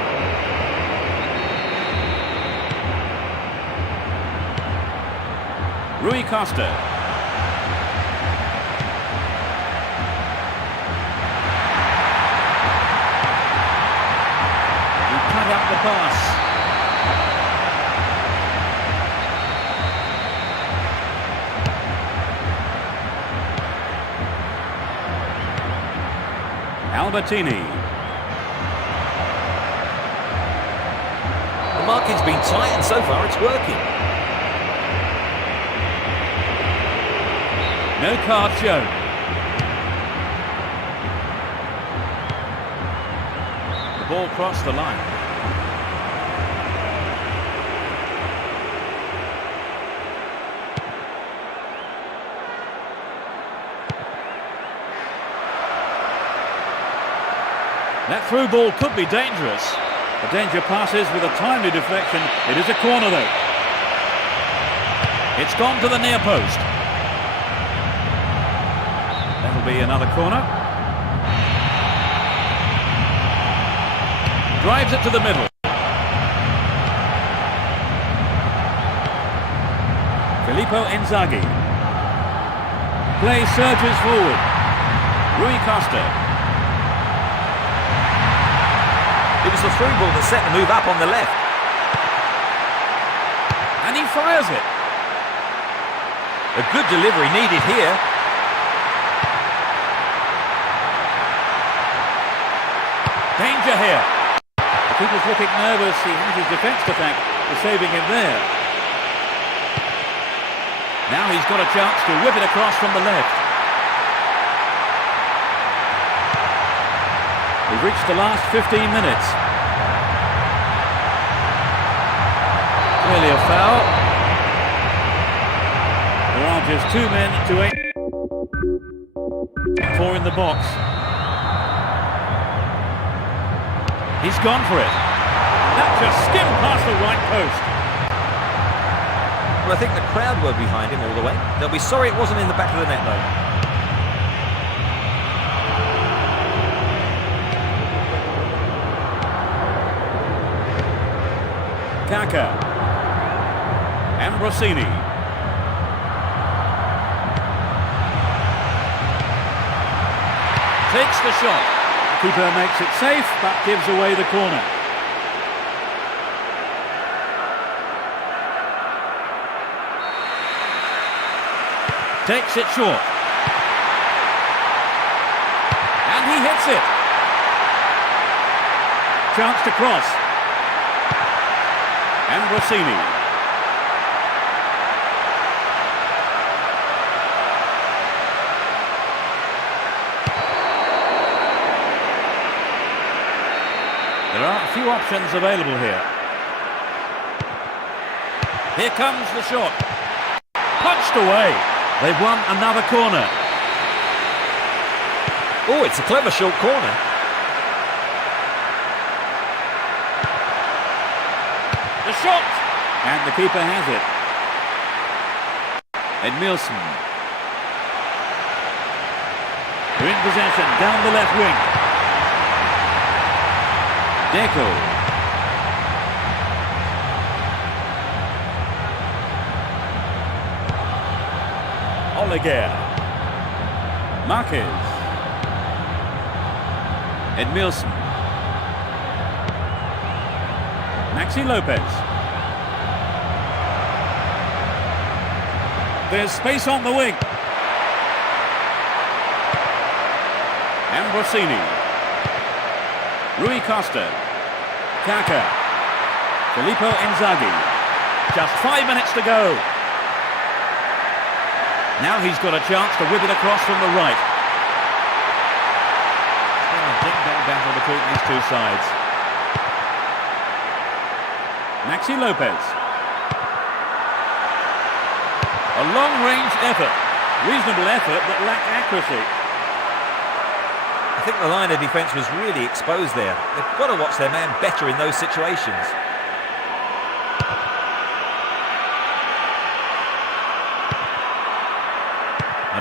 Rui Costa. He cut up the pass. Albertini. The marking's been tight and so far it's working. No card shown. The ball crossed the line. That through ball could be dangerous. The danger passes with a timely deflection. It is a corner though. It's gone to the near post. That'll be another corner. Drives it to the middle. Filippo Inzaghi. Play surges forward. Rui Costa. It was the through ball that set the move up on the left. And he fires it. A good delivery needed here. Danger here. The keeper's looking nervous. He has his defence to thank for saving him there. Now he's got a chance to whip it across from the left. We've reached the last 15 minutes. Clearly a foul. There are just 2 men to 8. 4 in the box. He's gone for it. That just skimmed past the right post. Well, I think the crowd were behind him all the way. They'll be sorry it wasn't in the back of the net though. Kaka. And Rossini. Takes the shot. The keeper makes it safe, but gives away the corner. Takes it short. And he hits it. Chance to cross. And Rossini. There are a few options available here. Here comes the shot. Punched away. They've won another corner. Oh, it's a clever short corner. The shot! And the keeper has it. Edmilson. They're in possession, down the left wing. Deco. Oleguer. Marquez. Edmilson. Maxi Lopez. There's space on the wing. Ambrosini. Rui Costa. Kaka. Filippo Inzaghi. Just 5 minutes to go. Now he's got a chance to whip it across from the right. A ding-dong battle between these two sides. Maxi Lopez. A long-range effort. Reasonable effort, but lacked accuracy. I think the line of defence was really exposed there. They've got to watch their man better in those situations.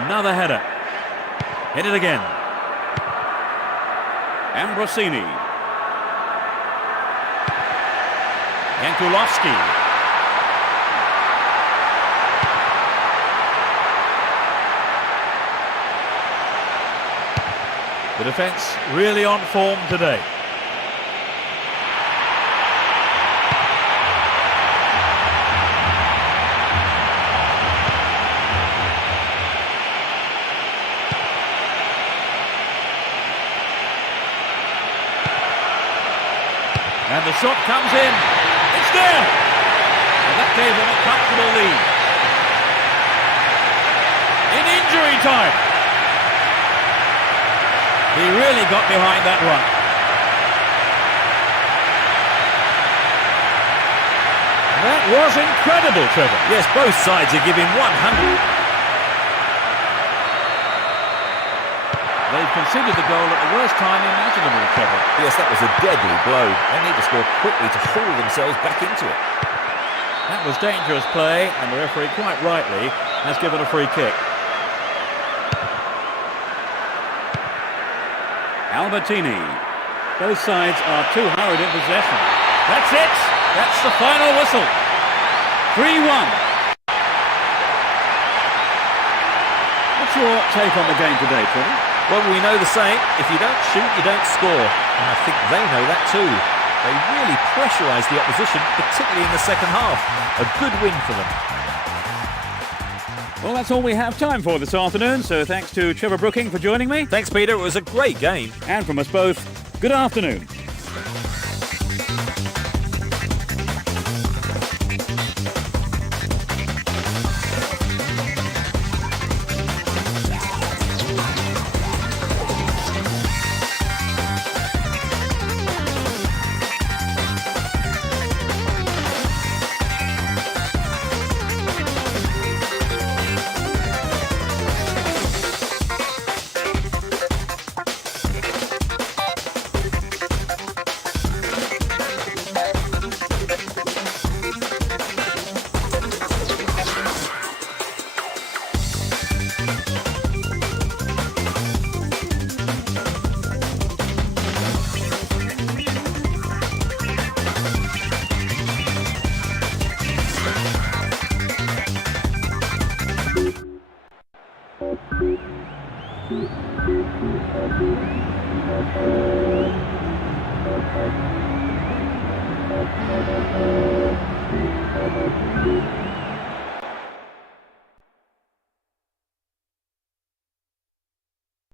Another header. Hit it again. Ambrosini. Jankulovski. The defence really on form today. And the shot comes in. It's there! And that gave them a comfortable lead. In injury time. He really got behind that one. That was incredible, Trevor. Yes, both sides are giving 100. They've conceded the goal at the worst time imaginable, Trevor. Yes, that was a deadly blow. They need to score quickly to haul themselves back into it. That was dangerous play, and the referee, quite rightly, has given a free kick. Albertini. Both sides are too hurried in possession. That's it! That's the final whistle. 3-1. What's your take on the game today, Trevor? Well, we know the saying, if you don't shoot, you don't score. And I think they know that too. They really pressurised the opposition, particularly in the second half. A good win for them. Well, that's all we have time for this afternoon, so thanks to Trevor Brooking for joining me. Thanks, Peter. It was a great game. And from us both, good afternoon.